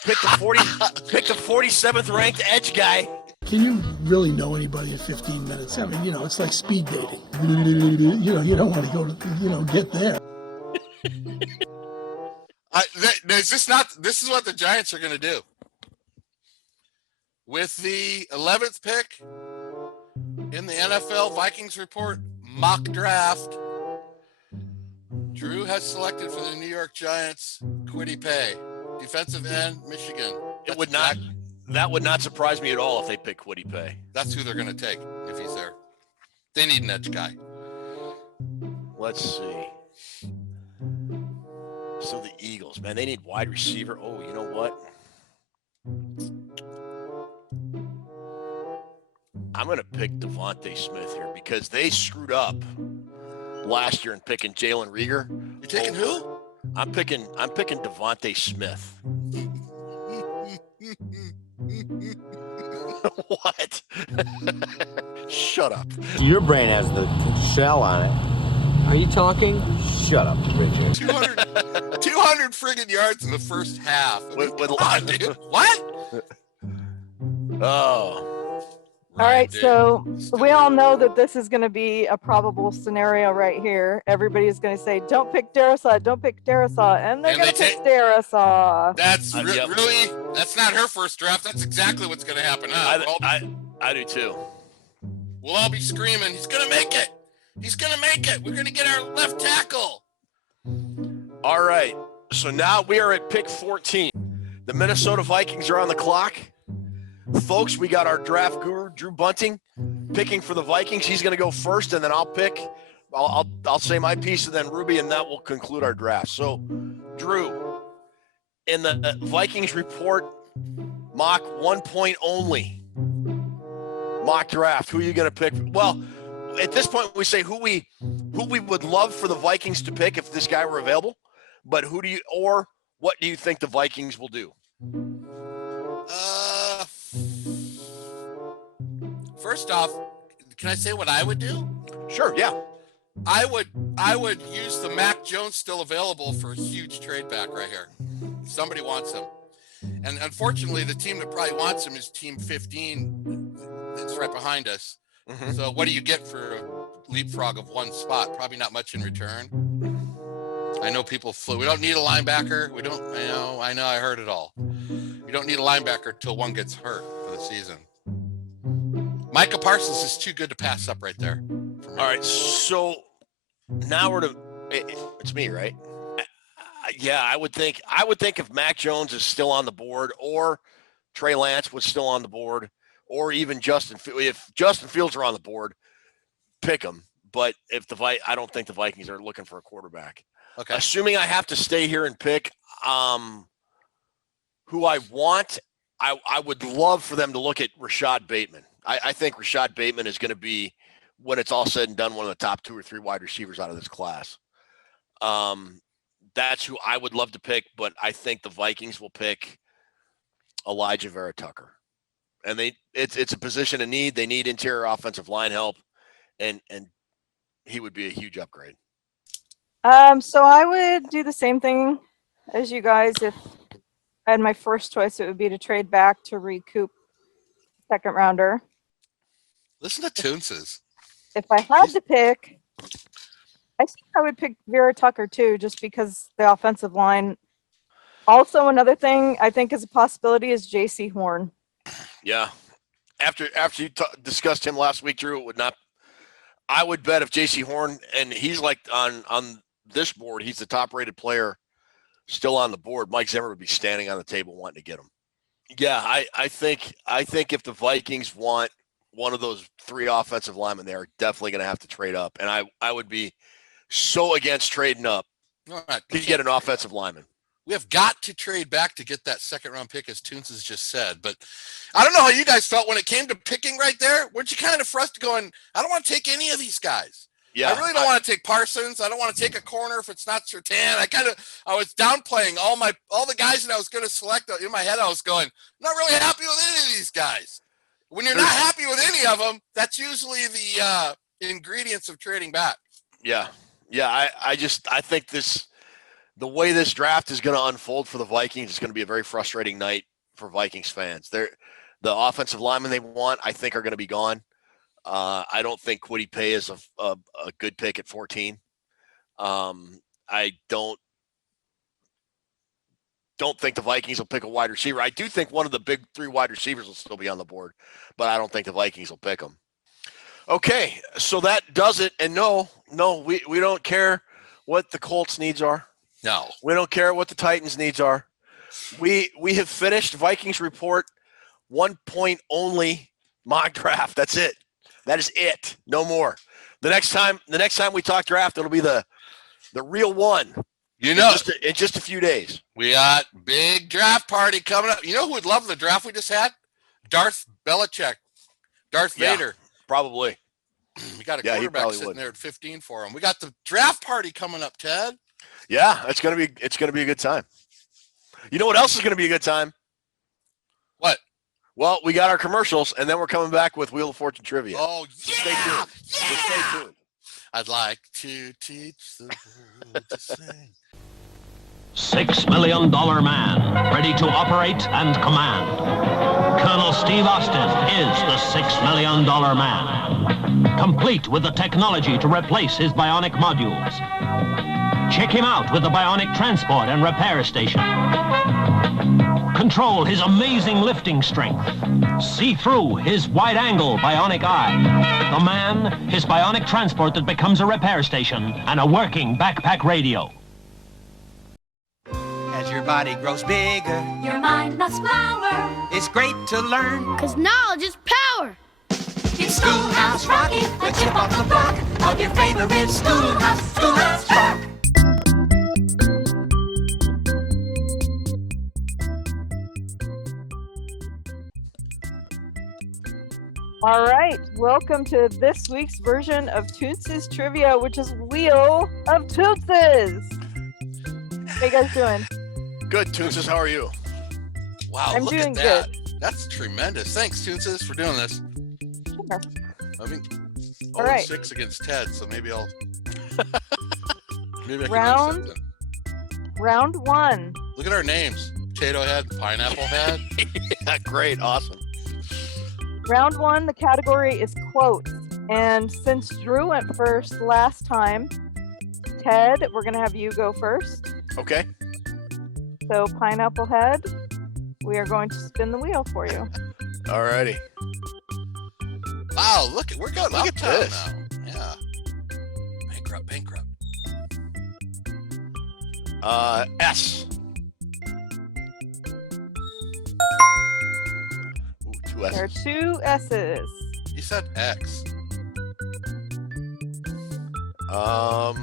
Pick the 47th ranked edge guy. Can you really know anybody in 15 minutes? I mean, it's like speed dating. You don't want to go to, get there. This is what the Giants are going to do. With the 11th pick in the NFL Vikings Report mock draft, Drew has selected for the New York Giants Kwity Paye, defensive end, Michigan. That would not surprise me at all if they pick Kwity Paye. That's who they're going to take if he's there. They need an edge guy. Let's see. So the Eagles, man, they need wide receiver. Oh, you know what? I'm going to pick Devontae Smith here because they screwed up last year in picking Jalen Reagor. You're taking who? I'm picking Devontae Smith. What? Shut up. Your brain has the shell on it. Are you talking? Shut up, Richard. 200 friggin' yards in the first half. Dude. What? Oh. All right, so we all know that this is going to be a probable scenario right here. Everybody's going to say, don't pick Darrisaw, don't pick Darrisaw, and they're going to pick Darrisaw. That's really, that's not her first draft. That's exactly what's going to happen. I do too. We'll all be screaming, he's going to make it. He's going to make it. We're going to get our left tackle. All right, so now we are at pick 14. The Minnesota Vikings are on the clock. Folks, we got our draft guru, Drew Bunting, picking for the Vikings. He's going to go first, and then I'll pick. I'll say my piece, and then Ruby, and that will conclude our draft. So, Drew, in the Vikings report, mock 1 point only. Mock draft. Who are you going to pick? Well, at this point, we say who we would love for the Vikings to pick if this guy were available. But what do you think the Vikings will do? First off, can I say what I would do? Sure, yeah. I would use the Mac Jones still available for a huge trade back right here. Somebody wants him. And unfortunately, the team that probably wants him is team 15 that's right behind us. Mm-hmm. So what do you get for a leapfrog of one spot? Probably not much in return. I know people flew. We don't need a linebacker. We don't, I know I heard it all. You don't need a linebacker till one gets hurt for the season. Micah Parsons is too good to pass up right there. All right, so now it's me, right? Yeah, I would think if Mac Jones is still on the board, or Trey Lance was still on the board, or even if Justin Fields are on the board, pick him. But if I don't think the Vikings are looking for a quarterback. Okay. Assuming I have to stay here and pick who I want, I would love for them to look at Rashad Bateman. I think Rashad Bateman is going to be, when it's all said and done, one of the top 2 or 3 wide receivers out of this class. That's who I would love to pick, but I think the Vikings will pick Elijah Vera Tucker. And it's a position of need. They need interior offensive line help, and he would be a huge upgrade. So I would do the same thing as you guys. If I had my first choice, it would be to trade back to recoup second rounder. Listen to Toonses. If I had to pick, I think I would pick Vera Tucker too, just because the offensive line. Also, another thing I think is a possibility is J.C. Horn. Yeah. After you discussed him last week, Drew, it would not. I would bet if J.C. Horn, and he's like on this board, he's the top-rated player still on the board. Mike Zimmer would be standing on the table wanting to get him. Yeah, I think if the Vikings want one of those 3 offensive linemen, they are definitely going to have to trade up. And I would be so against trading up to get an offensive lineman. We have got to trade back to get that second-round pick, as Toonses just said. But I don't know how you guys felt when it came to picking right there. Weren't you kind of frustrated going, I don't want to take any of these guys? Yeah, I really don't want to take Parsons. I don't want to take a corner if it's not Surtain. I was downplaying all the guys that I was going to select. In my head, I was going, I'm not really happy with any of these guys. When you're not happy with any of them, that's usually the ingredients of trading back. Yeah. I think the way this draft is going to unfold for the Vikings is going to be a very frustrating night for Vikings fans. The offensive linemen they want, I think, are going to be gone. I don't think Kwity Paye is a good pick at 14. I don't think the Vikings will pick a wide receiver. I do think one of the big 3 wide receivers will still be on the board, but I don't think the Vikings will pick them. Okay, so that does it. And no, we don't care what the Colts' needs are. No. We don't care what the Titans' needs are. We have finished Vikings Report 1 point only mock draft. That's it. That is it. No more. The next time we talk draft, it'll be the real one. You know, in just a few days. We got big draft party coming up. You know who would love the draft we just had? Darth Belichick. Darth Vader. Probably. We got a quarterback sitting there at 15 for him. We got the draft party coming up, Ted. Yeah, it's gonna be a good time. You know what else is gonna be a good time? What? Well, we got our commercials, and then we're coming back with Wheel of Fortune trivia. Oh, so stay tuned. So stay tuned. I'd like to teach the world to sing. $6 million man, ready to operate and command. Colonel Steve Austin is the $6 million man, complete with the technology to replace his bionic modules. Check him out with the bionic transport and repair station. Control his amazing lifting strength. See through his wide-angle bionic eye. The man, his bionic transport that becomes a repair station and a working backpack radio. As your body grows bigger, Your mind must flower, it's great to learn. 'cause knowledge is power. It's Schoolhouse Rocky, the chip off the block of your favorite Schoolhouse Rock. All right, welcome to this week's version of Toonses Trivia, which is Wheel of Toonses. How you guys doing? Good, Toonses. How are you? Wow, I'm look doing at that. good. That's tremendous. Thanks, Toonses, for doing this. Sure. I mean, All right. 6 against Ted, so maybe I can Round- win something. Round 1. Look at our names. Potato Head, Pineapple Head. Yeah, great. Awesome. Round 1, the category is quotes. And since Drew went first last time, Ted, we're going to have you go first. Okay. So, Pineapple Head, we are going to spin the wheel for you. All righty. Wow, we're going Look at uptown this. now. Yeah. Bankrupt. S. Ooh, 2 There are S's. 2 S's. You said X. Would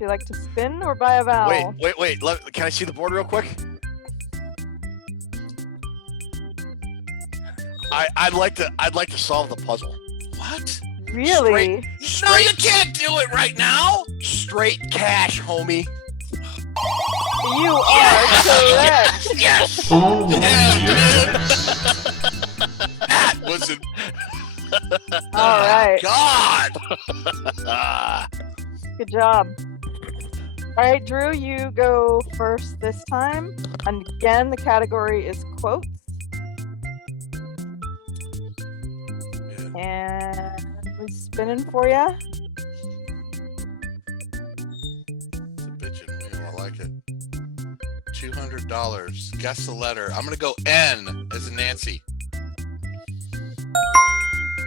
you like to spin or buy a vowel? Wait. Can I see the board real quick? I'd like to solve the puzzle. What? Really? No, you can't do it right now. Straight cash, homie. You are correct. Yes! Oh, That was it. All right. God! Good job. All right, Drew, you go first this time. And again, the category is quotes. And we're spinning for you. It's a bitchin' wheel. I like it. $200. Guess the letter. I'm gonna go N as in Nancy.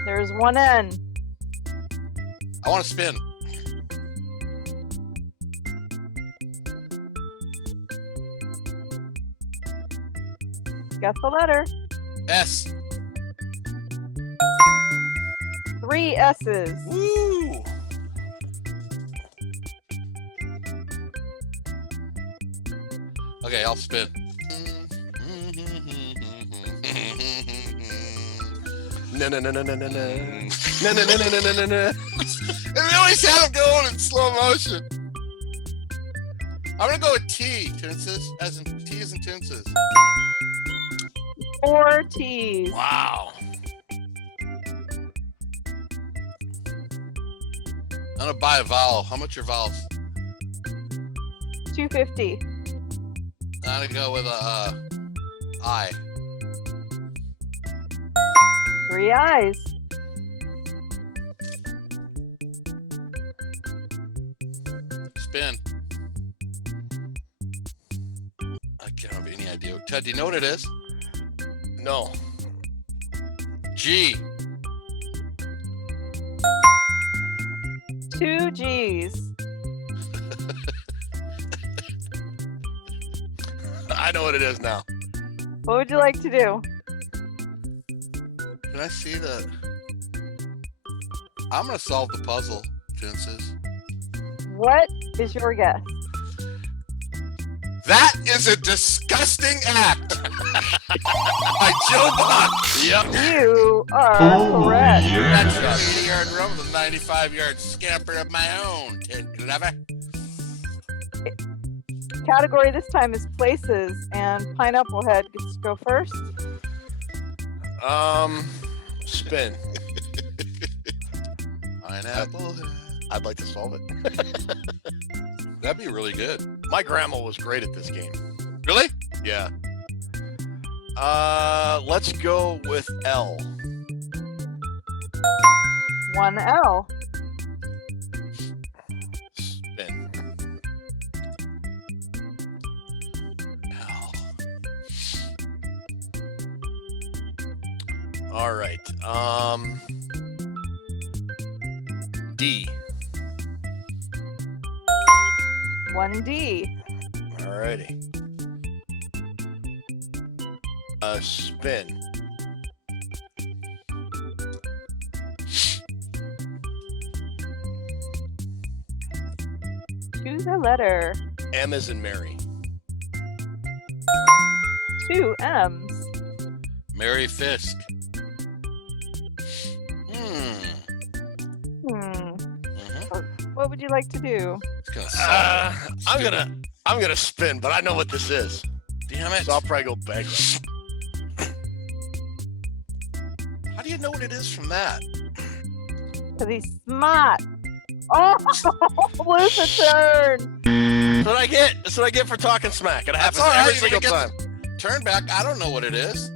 There's one N. I want to spin. Guess the letter. S. 3 S's. Woo! Okay, I'll spin. No. It really had him going in slow motion. I'm gonna go with T, Tinses, as in T as in Tinses. 4 T's. Wow. I'm gonna buy a vowel. How much are vowels? $2.50. I'm gonna go with a I. 3 I's. Spin. I can't have any idea. Ted, do you know what it is? No. G. 2 G's. I know what it is now. What would you like to do? Can I see the... I'm gonna solve the puzzle, Tinses. What is your guess? That is a disgusting act by Joe Buck. Yep. You are correct. That's an 80-yard run with a 95-yard scamper of my own, Ted Glover. Category this time is places, and Pineapple Head gets to go first. Spin. Pineapple Head. I'd like to solve it. That'd be really good. My grandma was great at this game. Really? Yeah. Let's go with L. 1 L. Spin. L. All right. D. 1 D. Alrighty. Spin. Choose a letter. M as in Mary. 2 M's. Mary Fisk. What would you like to do? It's gonna suck. I'm gonna spin, but I know what this is. Damn it. So I'll probably go bankrupt. How do you know what it is from that? Because he's smart. Oh, lose a turn. That's what I get. That's what I get for talking smack. It happens all right. every You single get time. Turn back. I don't know what it is.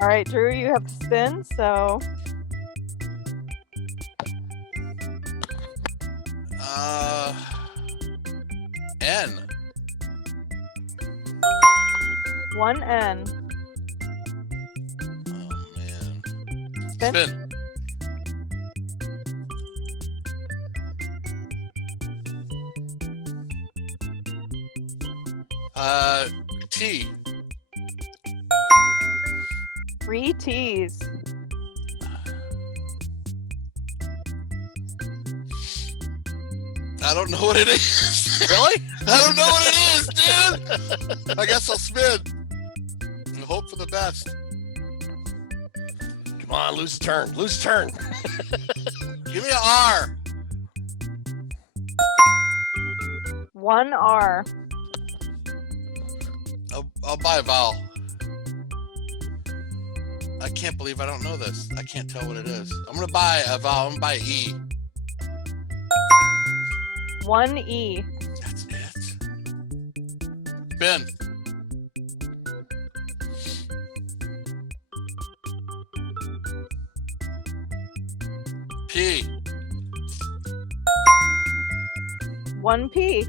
All right, Drew, you have to spin, so N. 1 N. Oh man. Spin. Spin. T. 3 T's. I don't know what it is. Really? I don't know what it is, dude. I guess I'll spin and hope for the best. Come on, lose a turn. Lose a turn. Give me an R. 1 R. I'll buy a vowel. I can't believe I don't know this. I can't tell what it is. I'm gonna buy a vowel. I'm gonna buy E. 1E. That's it. Ben. P. 1P.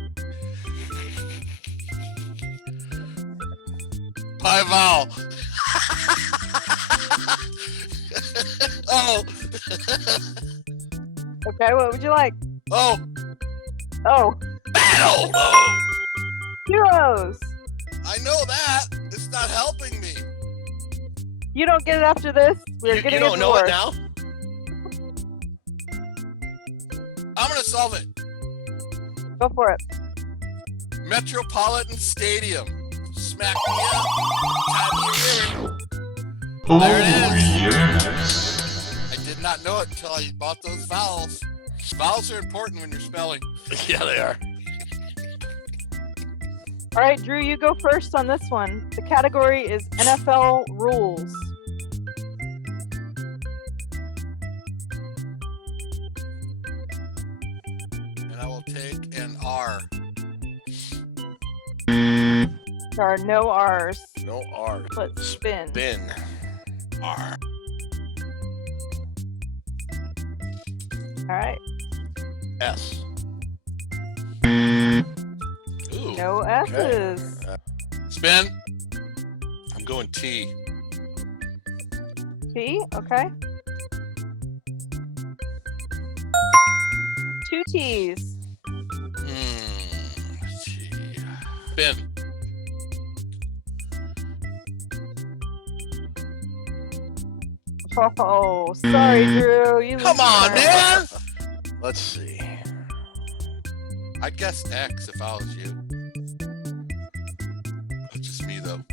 Buy a vowel. Oh. Okay, what would you like? Oh. Oh. Battle. 2 O's. I know that. It's not helping me. You don't get it after this. We're You getting don't know it now? I'm gonna solve it. Go for it. Metropolitan Stadium. Smack me up. Time me ring. Oh, There it is. yes. I did not know it until I bought those vowels. Vowels are important when you're spelling. Yeah, they are. All right, Drew, you go first on this one. The category is NFL rules. And I will take an R. There are no R's. No R. Let's spin. Spin. R. All right. S. Ooh. No S's. Spin. I'm going T. T, okay. 2 T's. T. Spin. Oh, sorry, Drew. You Come on, man. Let's see. I guess X if I was you. That's just me though.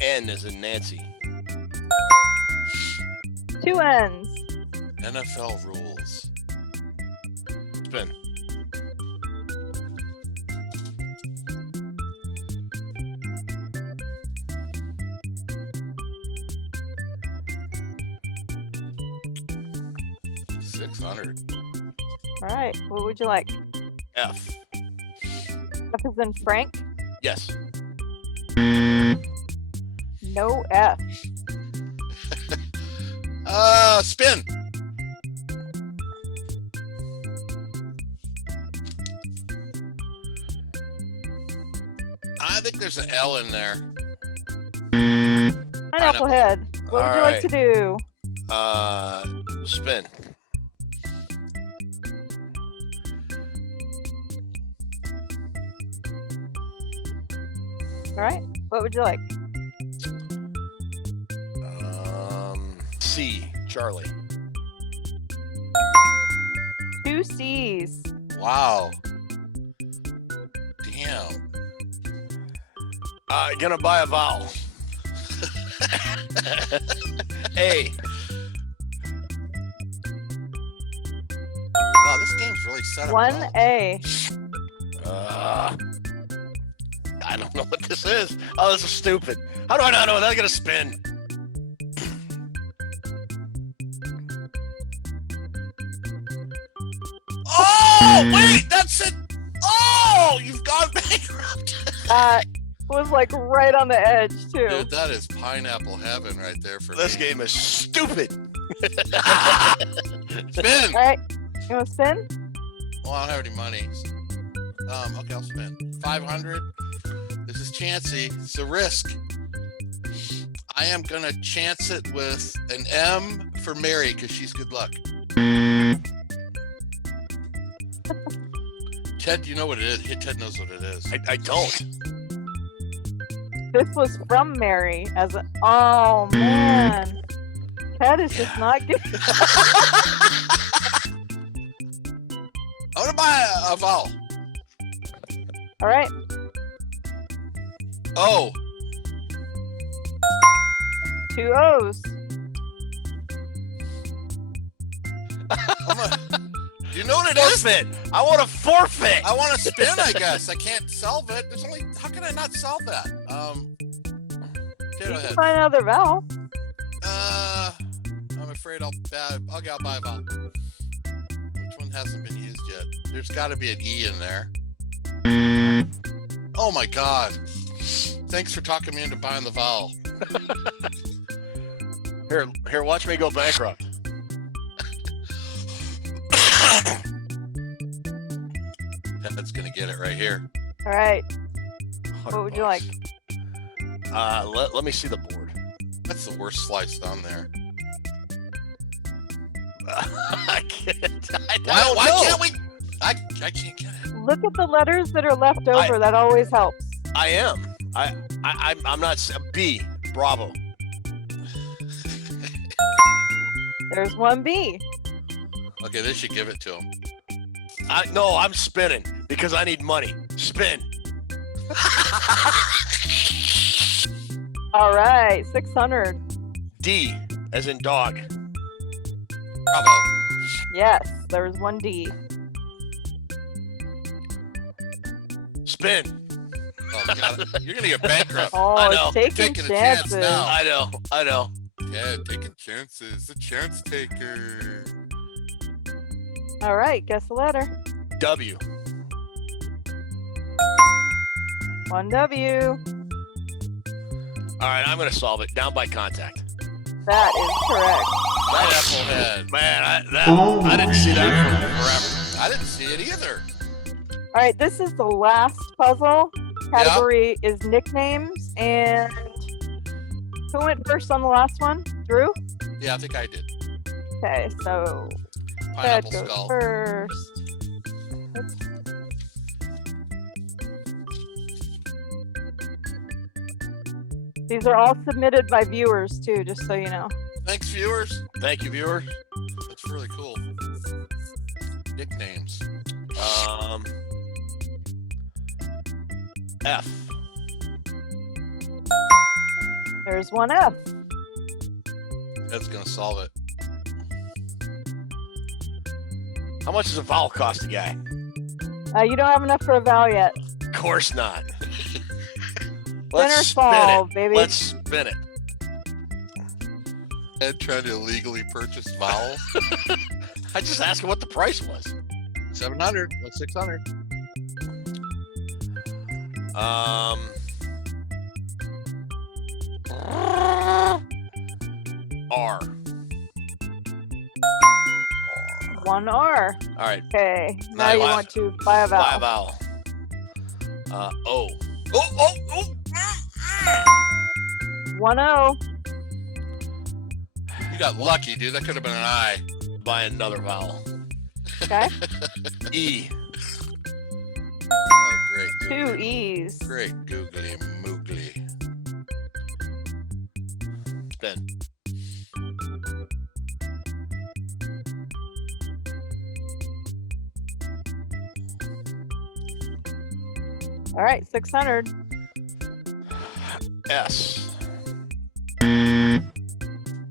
N is in Nancy. 2 N's. NFL rules. Spin. $600. All right, what would you like? F. F is in Frank. Yes. No F. Spin. I think there's an L in there. Pineapple Head. What would you like to do? Spin. All right, what would you like? C. Charlie. 2 C's. Wow. Damn. Gonna buy a vowel. A. Wow, this game's really set up. 1A. I don't know what this is. Oh, this is stupid. How do I not know? That's gonna spin. Oh, wait, that's it. Oh, you've gone bankrupt. Was like right on the edge too. Dude, that is pineapple heaven right there for This me. game is stupid. Spin. All right, you want to spin? Well, I don't have any money. Okay, I'll spin. 500. This is chancy. It's a risk. I am gonna chance it with an M for Mary because she's good luck. Ted, you know what it is? Ted knows what it is. I don't. This was from Mary as a. Oh man, Ted is just not good. I want to buy a vowel. All right. O. 2 O's. Do you know what it is? Forfeit. I want to forfeit. I want to spin, I guess. I can't solve it. How can I not solve that? Go ahead. Find another vowel. I'm afraid I'll buy a vowel. Which one hasn't been used yet? There's got to be an E in there. Oh my God. Thanks for talking me into buying the vowel. Here, watch me go bankrupt. That's gonna get it right here. All right. What would you like? Let me see the board. That's the worst slice on there. I can't. Why can't we? I can't get it. Look at the letters that are left over. That always helps. I am. I'm not. B. Bravo. There's one B. Okay, they should give it to him. No, I'm spinning because I need money. Spin. All right, 600. D, as in dog. Bravo. Yes, there's one D. Spin. Oh, you're gonna get bankrupt. Oh, I know. taking a chances. chance now. I know. Yeah, taking chances. The chance taker. All right, guess the letter. W. One W. All right, I'm gonna solve it. Down by contact. That is correct. Pineapple head. Man, I didn't see that for forever. I didn't see it either. All right, this is the last puzzle. Category is nicknames, and who went first on the last one? Drew? Yeah, I think I did. Okay, so Ted Pineapple goes skull. first. Oops. These are all submitted by viewers too, just so you know. Thanks, viewers. Thank you, viewer. That's really cool. Nicknames. F. There's one F. That's gonna solve it. How much does a vowel cost a guy? You don't have enough for a vowel yet. Of course not. Spin or solve, baby. Let's spin it. Ed trying to illegally purchase vowels. I just asked him what the price was. 700. That's 600. R. One R. All right. Okay. Now you want to buy a vowel. Buy a vowel. O. One O. You got lucky, dude. That could have been an I. Buy another vowel. Okay. E. Oh, great. Two E's. Great googly moogly. Spin. All right, 600. S.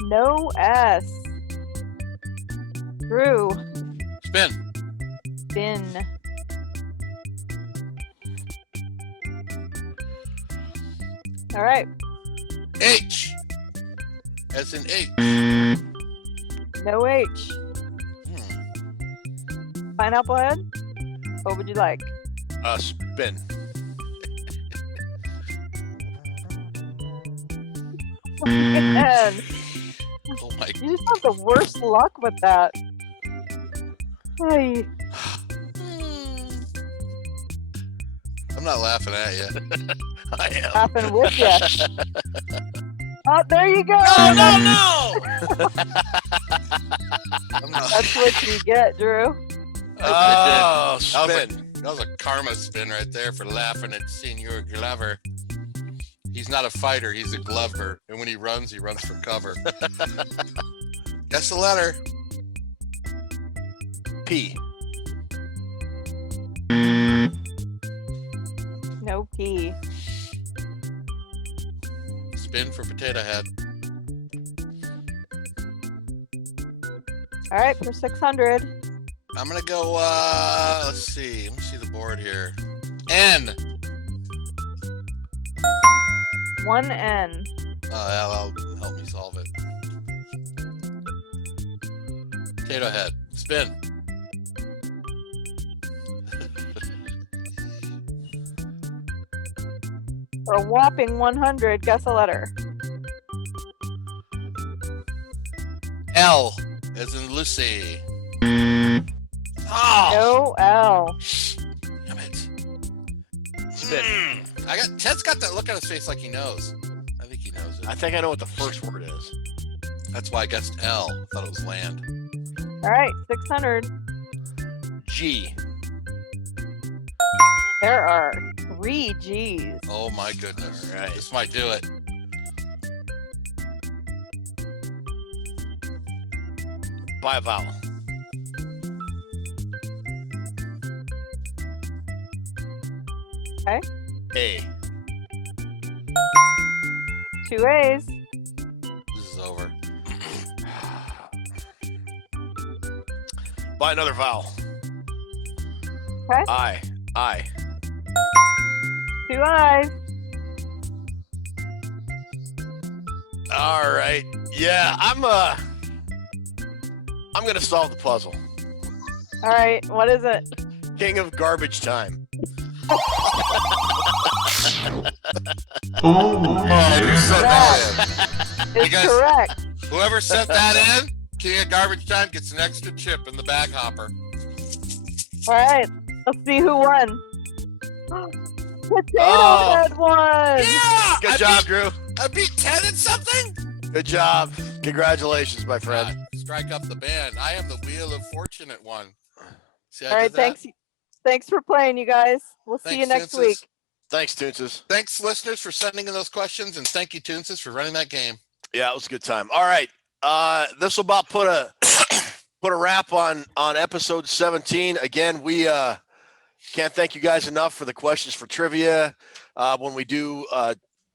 No S. Drew. Spin. Spin. All right. H. As in H. No H. Pineapple head? What would you like? Spin. Man, Oh my. you just have the worst luck with that. Hey. I'm not laughing at you. I am. Laughing with you. Oh, there you go. No! I'm not. That's what you get, Drew. Oh, That spin. was a karma spin right there for laughing at Senor Glover. He's not a fighter, he's a glover. And when he runs for cover. Guess the letter. P. No P. Spin for potato head. All right, for 600. I'm going to go, let's see. Let me see the board here. N. 1N. That'll help me solve it. Potato head. Spin. For a whopping 100, guess a letter. L as in Lucy. No L. Damn it. Spin. Ted's got that look on his face like he knows. I think he knows it. I think I know what the first word is. That's why I guessed L. I thought it was land. All right, 600. G. There are 3 G's. Oh my goodness. All right. This might do it. By a vowel. Okay. A. 2 A's. This is over. By another vowel. Okay. I. 2 I's. All right. Yeah, I'm gonna solve the puzzle. All right, what is it? King of garbage time. Oh, who sent that in? It's correct. Whoever sent that in, King of Garbage Time gets an extra chip in the bag hopper. All right, let's see who won. Potato Head won. Yeah! Good job, Drew. I beat 10 in something? Good job. Congratulations, my friend. Strike up the band. I am the Wheel of Fortunate one. See, All right, thanks for playing, you guys. We'll see you next week. Thanks, Toonses. Thanks, listeners, for sending in those questions, and thank you, Toonses, for running that game. Yeah, it was a good time. All right, this will about put a wrap on episode 17. Again, we can't thank you guys enough for the questions for trivia when we do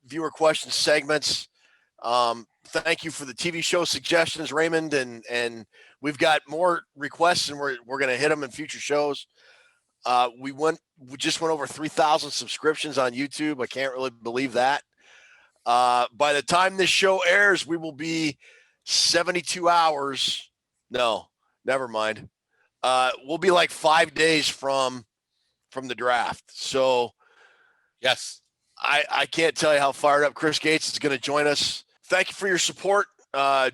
viewer question segments. Thank you for the TV show suggestions, Raymond, and we've got more requests, and we're going to hit them in future shows. We just went over 3,000 subscriptions on YouTube. I can't really believe that. By the time this show airs, we will be 72 hours. No, never mind. We'll be like 5 days from the draft. So yes, I can't tell you how fired up Chris Gates is going to join us. Thank you for your support.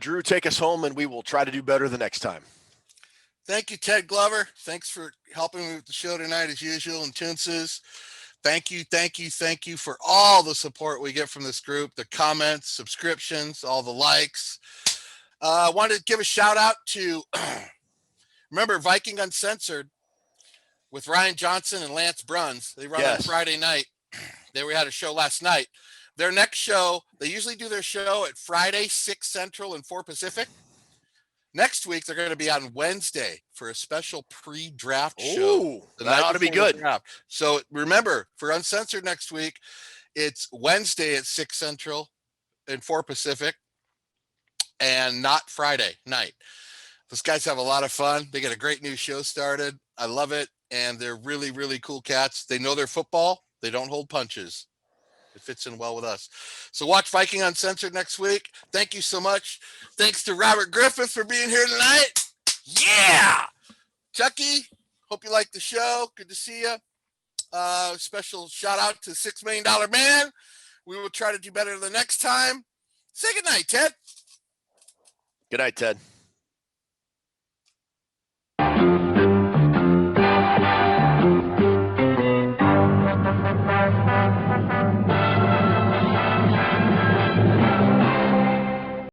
Drew, take us home, and we will try to do better the next time. Thank you, Ted Glover. Thanks for helping me with the show tonight, as usual, and Toonses. Thank you for all the support we get from this group, the comments, subscriptions, all the likes. I wanted to give a shout out to, remember, Viking Uncensored with Ryan Johnson and Lance Bruns. They run on Friday night. We had a show last night. Their next show, they usually do their show at Friday, 6 Central and 4 Pacific. Next week, they're going to be on Wednesday for a special pre-draft show. That ought to be good. So remember, for Uncensored next week, it's Wednesday at 6 Central and 4 Pacific, and not Friday night. Those guys have a lot of fun. They get a great new show started. I love it, and they're really, really cool cats. They know their football. They don't hold punches. It fits in well with us. So watch Viking Uncensored next week. Thank you so much. Thanks to Robert Griffith for being here tonight. Yeah. Chucky, hope you like the show. Good to see you. Special shout out to $6 Million Man. We will try to do better the next time. Say good night, Ted. Good night, Ted.